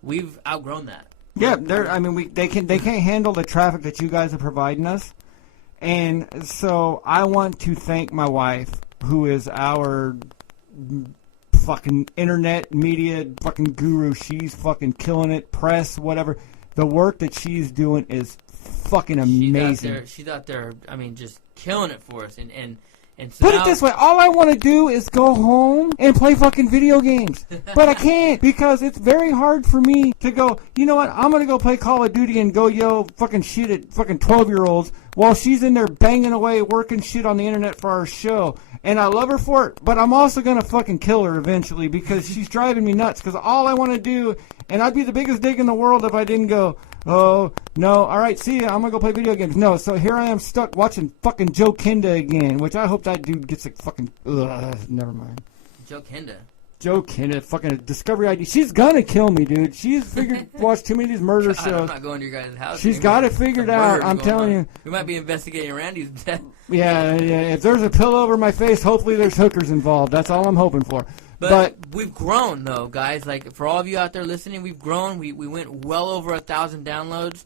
We've outgrown that. Yeah, they can't handle the traffic that you guys are providing us, and so I want to thank my wife, who is our fucking internet media fucking guru. She's fucking killing it. Press, whatever. The work that she's doing is fucking amazing. She's out there. I mean, just killing it for us, and so put it this way, all I want to do is go home and play fucking video games. But I can't because it's very hard for me to go, you know what, I'm going to go play Call of Duty and go yell fucking shit at fucking 12-year-olds while she's in there banging away, working shit on the internet for our show. And I love her for it, but I'm also going to fucking kill her eventually because she's driving me nuts. Because all I want to do, and I'd be the biggest dick in the world if I didn't go, oh, no, all right, see ya, I'm going to go play video games. No, so here I am stuck watching fucking Joe Kinda again, which I hope that dude gets a fucking, never mind. Joe Kinda. Joe Kinda, fucking Discovery ID. She's going to kill me, dude. She's watched too many of these murder shows. I'm not going to your guys' house. She's got it figured out, I'm telling you. We might be investigating Randy's death. Yeah, if there's a pillow over my face, hopefully there's hookers involved. That's all I'm hoping for. But we've grown, though, guys. Like, for all of you out there listening, we've grown. We went well over 1,000 downloads.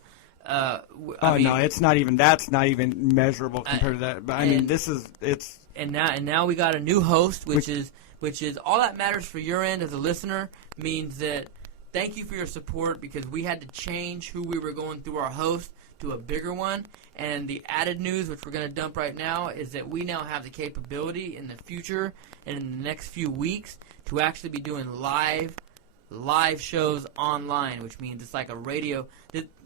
No, it's not even. That's not even measurable compared to that. But I mean, it's. And now we got a new host, which is all that matters for your end as a listener. Means that thank you for your support because we had to change who we were going through our host to a bigger one. And the added news, which we're going to dump right now, is that we now have the capability in the future and in the next few weeks to actually be doing live shows online, which means it's like a radio.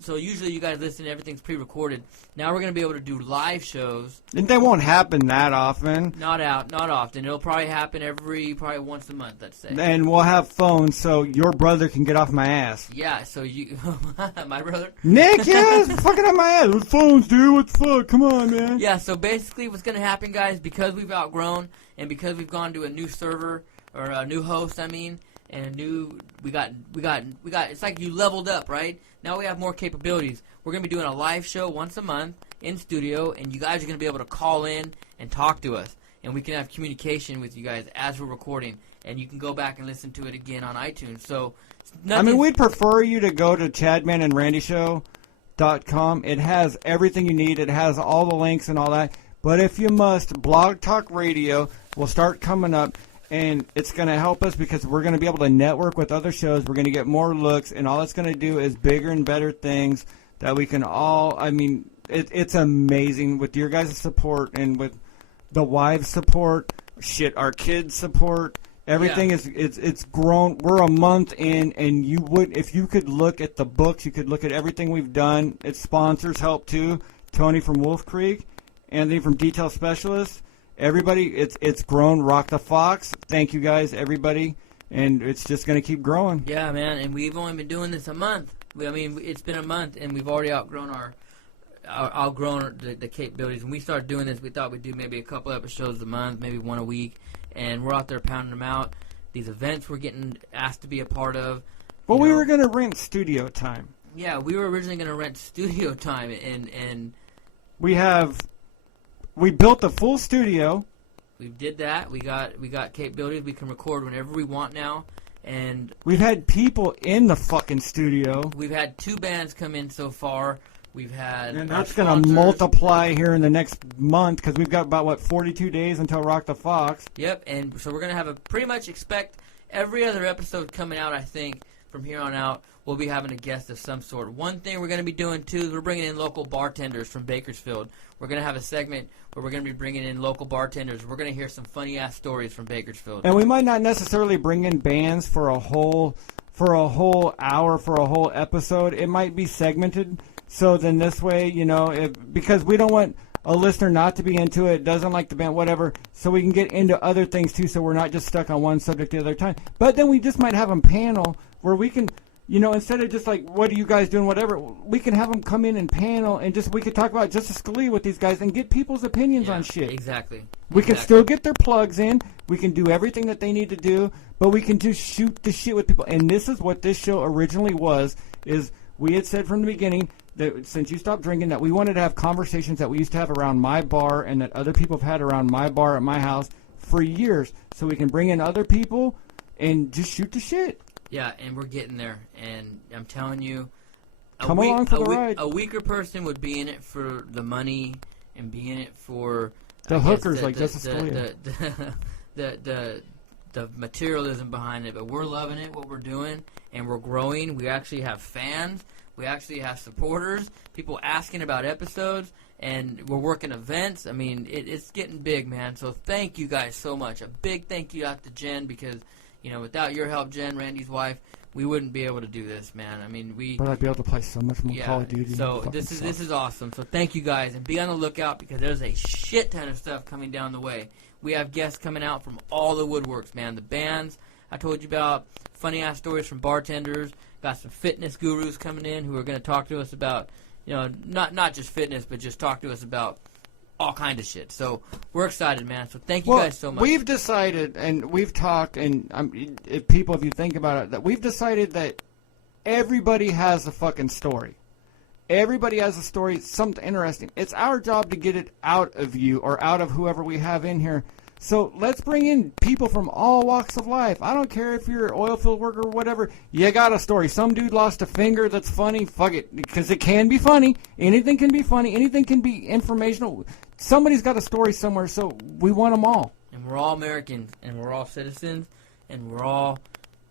So usually you guys listen, everything's pre-recorded. Now we're going to be able to do live shows. And they won't happen that often. Not often. It'll probably happen probably once a month, let's say. And we'll have phones so your brother can get off my ass. Yeah, so you, my brother? Nick, yeah, it's fucking on my ass. With phones, dude, what the fuck? Come on, man. Yeah, so basically what's going to happen, guys, because we've outgrown and because we've gone to a new server, or a new host, I mean, and we got, it's like you leveled up, right? Now we have more capabilities. We're going to be doing a live show once a month in studio, and you guys are going to be able to call in and talk to us. And we can have communication with you guys as we're recording, and you can go back and listen to it again on iTunes. So, I mean, we'd prefer you to go to CHADMAN and RANDY Show.com. It has everything you need. It has all the links and all that. But if you must, Blog Talk Radio will start coming up. And it's going to help us because we're going to be able to network with other shows. We're going to get more looks. And all it's going to do is bigger and better things that we can all, I mean, it's amazing with your guys' support and with the wives' support, our kids' support. Everything it's grown. We're a month in, and if you could look at the books, you could look at everything we've done. Its sponsors help too. Tony from Wolf Creek, Anthony from Detail Specialist. Everybody, it's grown. Rock the Fox. Thank you guys, everybody, and it's just going to keep growing. Yeah, man, and we've only been doing this a month. I mean, it's been a month, and we've already outgrown the capabilities. When we started doing this, we thought we'd do maybe a couple episodes a month, maybe one a week, and we're out there pounding them out. These events we're getting asked to be a part of. Well, we were going to rent studio time. Yeah, we were originally going to rent studio time, and we built the full studio. We did that. We got capabilities. We can record whenever we want now. And we've had people in the fucking studio. We've had 2 bands come in so far. We've had and that's going to multiply here in the next month because we've got about 42 days until Rock the Fox. Yep, and so we're going to have pretty much expect every other episode coming out. I think from here on out we'll be having a guest of some sort. One thing we're going to be doing, too, is we're bringing in local bartenders from Bakersfield. We're going to have a segment where we're going to be bringing in local bartenders. We're going to hear some funny-ass stories from Bakersfield. And we might not necessarily bring in bands for a whole hour, for a whole episode. It might be segmented. So then this way, because we don't want a listener not to be into it, doesn't like the band, whatever, so we can get into other things too, so we're not just stuck on one subject the other time. But then we just might have a panel where we can, instead of just like, what are you guys doing, whatever, we can have them come in and panel, and we could talk about Justice Scalia with these guys and get people's opinions on shit. Exactly. We can still get their plugs in. We can do everything that they need to do, but we can just shoot the shit with people. And this is what this show originally was, is we had said from the beginning that since you stopped drinking, that we wanted to have conversations that we used to have around my bar and that other people have had around my bar at my house for years, so we can bring in other people and just shoot the shit. Yeah, and we're getting there, and I'm telling you, Come along for the ride. A weaker person would be in it for the money and be in it for the hookers, like Justice Scalia. The materialism behind it, but we're loving it, what we're doing, and we're growing. We actually have fans. We actually have supporters, people asking about episodes, and we're working events. I mean, it's getting big, man. So thank you guys so much. A big thank you out to Jen, because, without your help, Jen, Randy's wife, we wouldn't be able to do this, man. I mean, But I'd be able to play so much more Call of Duty. So this is awesome. So thank you guys, and be on the lookout, because there's a shit ton of stuff coming down the way. We have guests coming out from all the woodworks, man. The bands I told you about, funny-ass stories from bartenders. Got some fitness gurus coming in who are going to talk to us about, not just fitness, but just talk to us about all kinds of shit. So we're excited, man. So thank you guys so much. We've decided, and we've talked, and if you think about it, that we've decided that everybody has a fucking story. Everybody has a story, something interesting. It's our job to get it out of you or out of whoever we have in here. So let's bring in people from all walks of life. I don't care if you're an oil field worker or whatever. You got a story. Some dude lost a finger that's funny. Fuck it, because it can be funny. Anything can be funny. Anything can be informational. Somebody's got a story somewhere, so we want them all. And we're all Americans, and we're all citizens, and we're all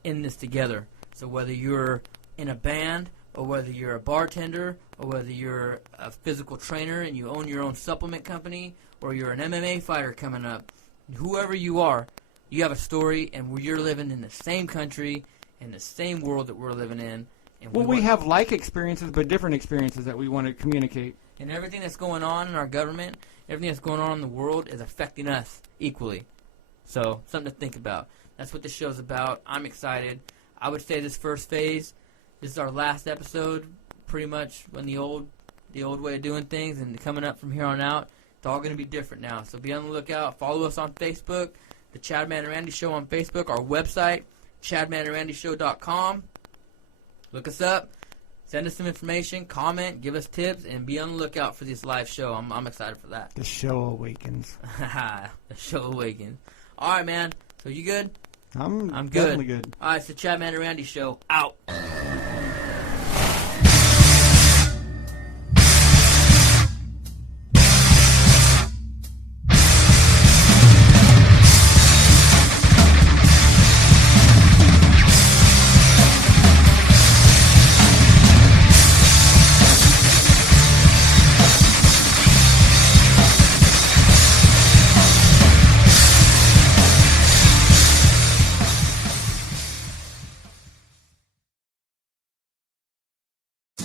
in this together. So whether you're in a band, or whether you're a bartender, or whether you're a physical trainer and you own your own supplement company, or you're an MMA fighter coming up, whoever you are, you have a story, and you're living in the same country, in the same world that we're living in. And we have like experiences, but different experiences that we want to communicate. And everything that's going on in our government, everything that's going on in the world is affecting us equally. So, something to think about. That's what this show's about. I'm excited. I would say this first phase, this is our last episode, pretty much when the old way of doing things, and coming up from here on out, it's all going to be different now. So be on the lookout. Follow us on Facebook, the CHADMAN and RANDY Show on Facebook, our website, CHADMANandRANDYShow.com. Look us up. Send us some information, comment, give us tips, and be on the lookout for this live show. I'm excited for that. The show awakens. The show awakens. All right, man. So you good? I'm good. Definitely good. All right, it's the CHADMAN and RANDY Show. Out.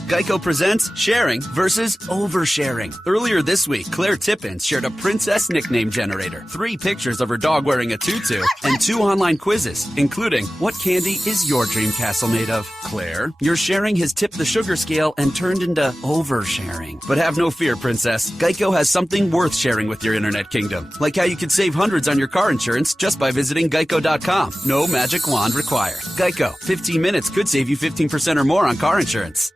Geico presents sharing versus oversharing. Earlier this week, Claire Tippins shared a princess nickname generator, 3 pictures of her dog wearing a tutu, and 2 online quizzes, including what candy is your dream castle made of? Claire, your sharing has tipped the sugar scale and turned into oversharing. But have no fear, princess. Geico has something worth sharing with your internet kingdom, like how you could save hundreds on your car insurance just by visiting geico.com. No magic wand required. Geico, 15 minutes could save you 15% or more on car insurance.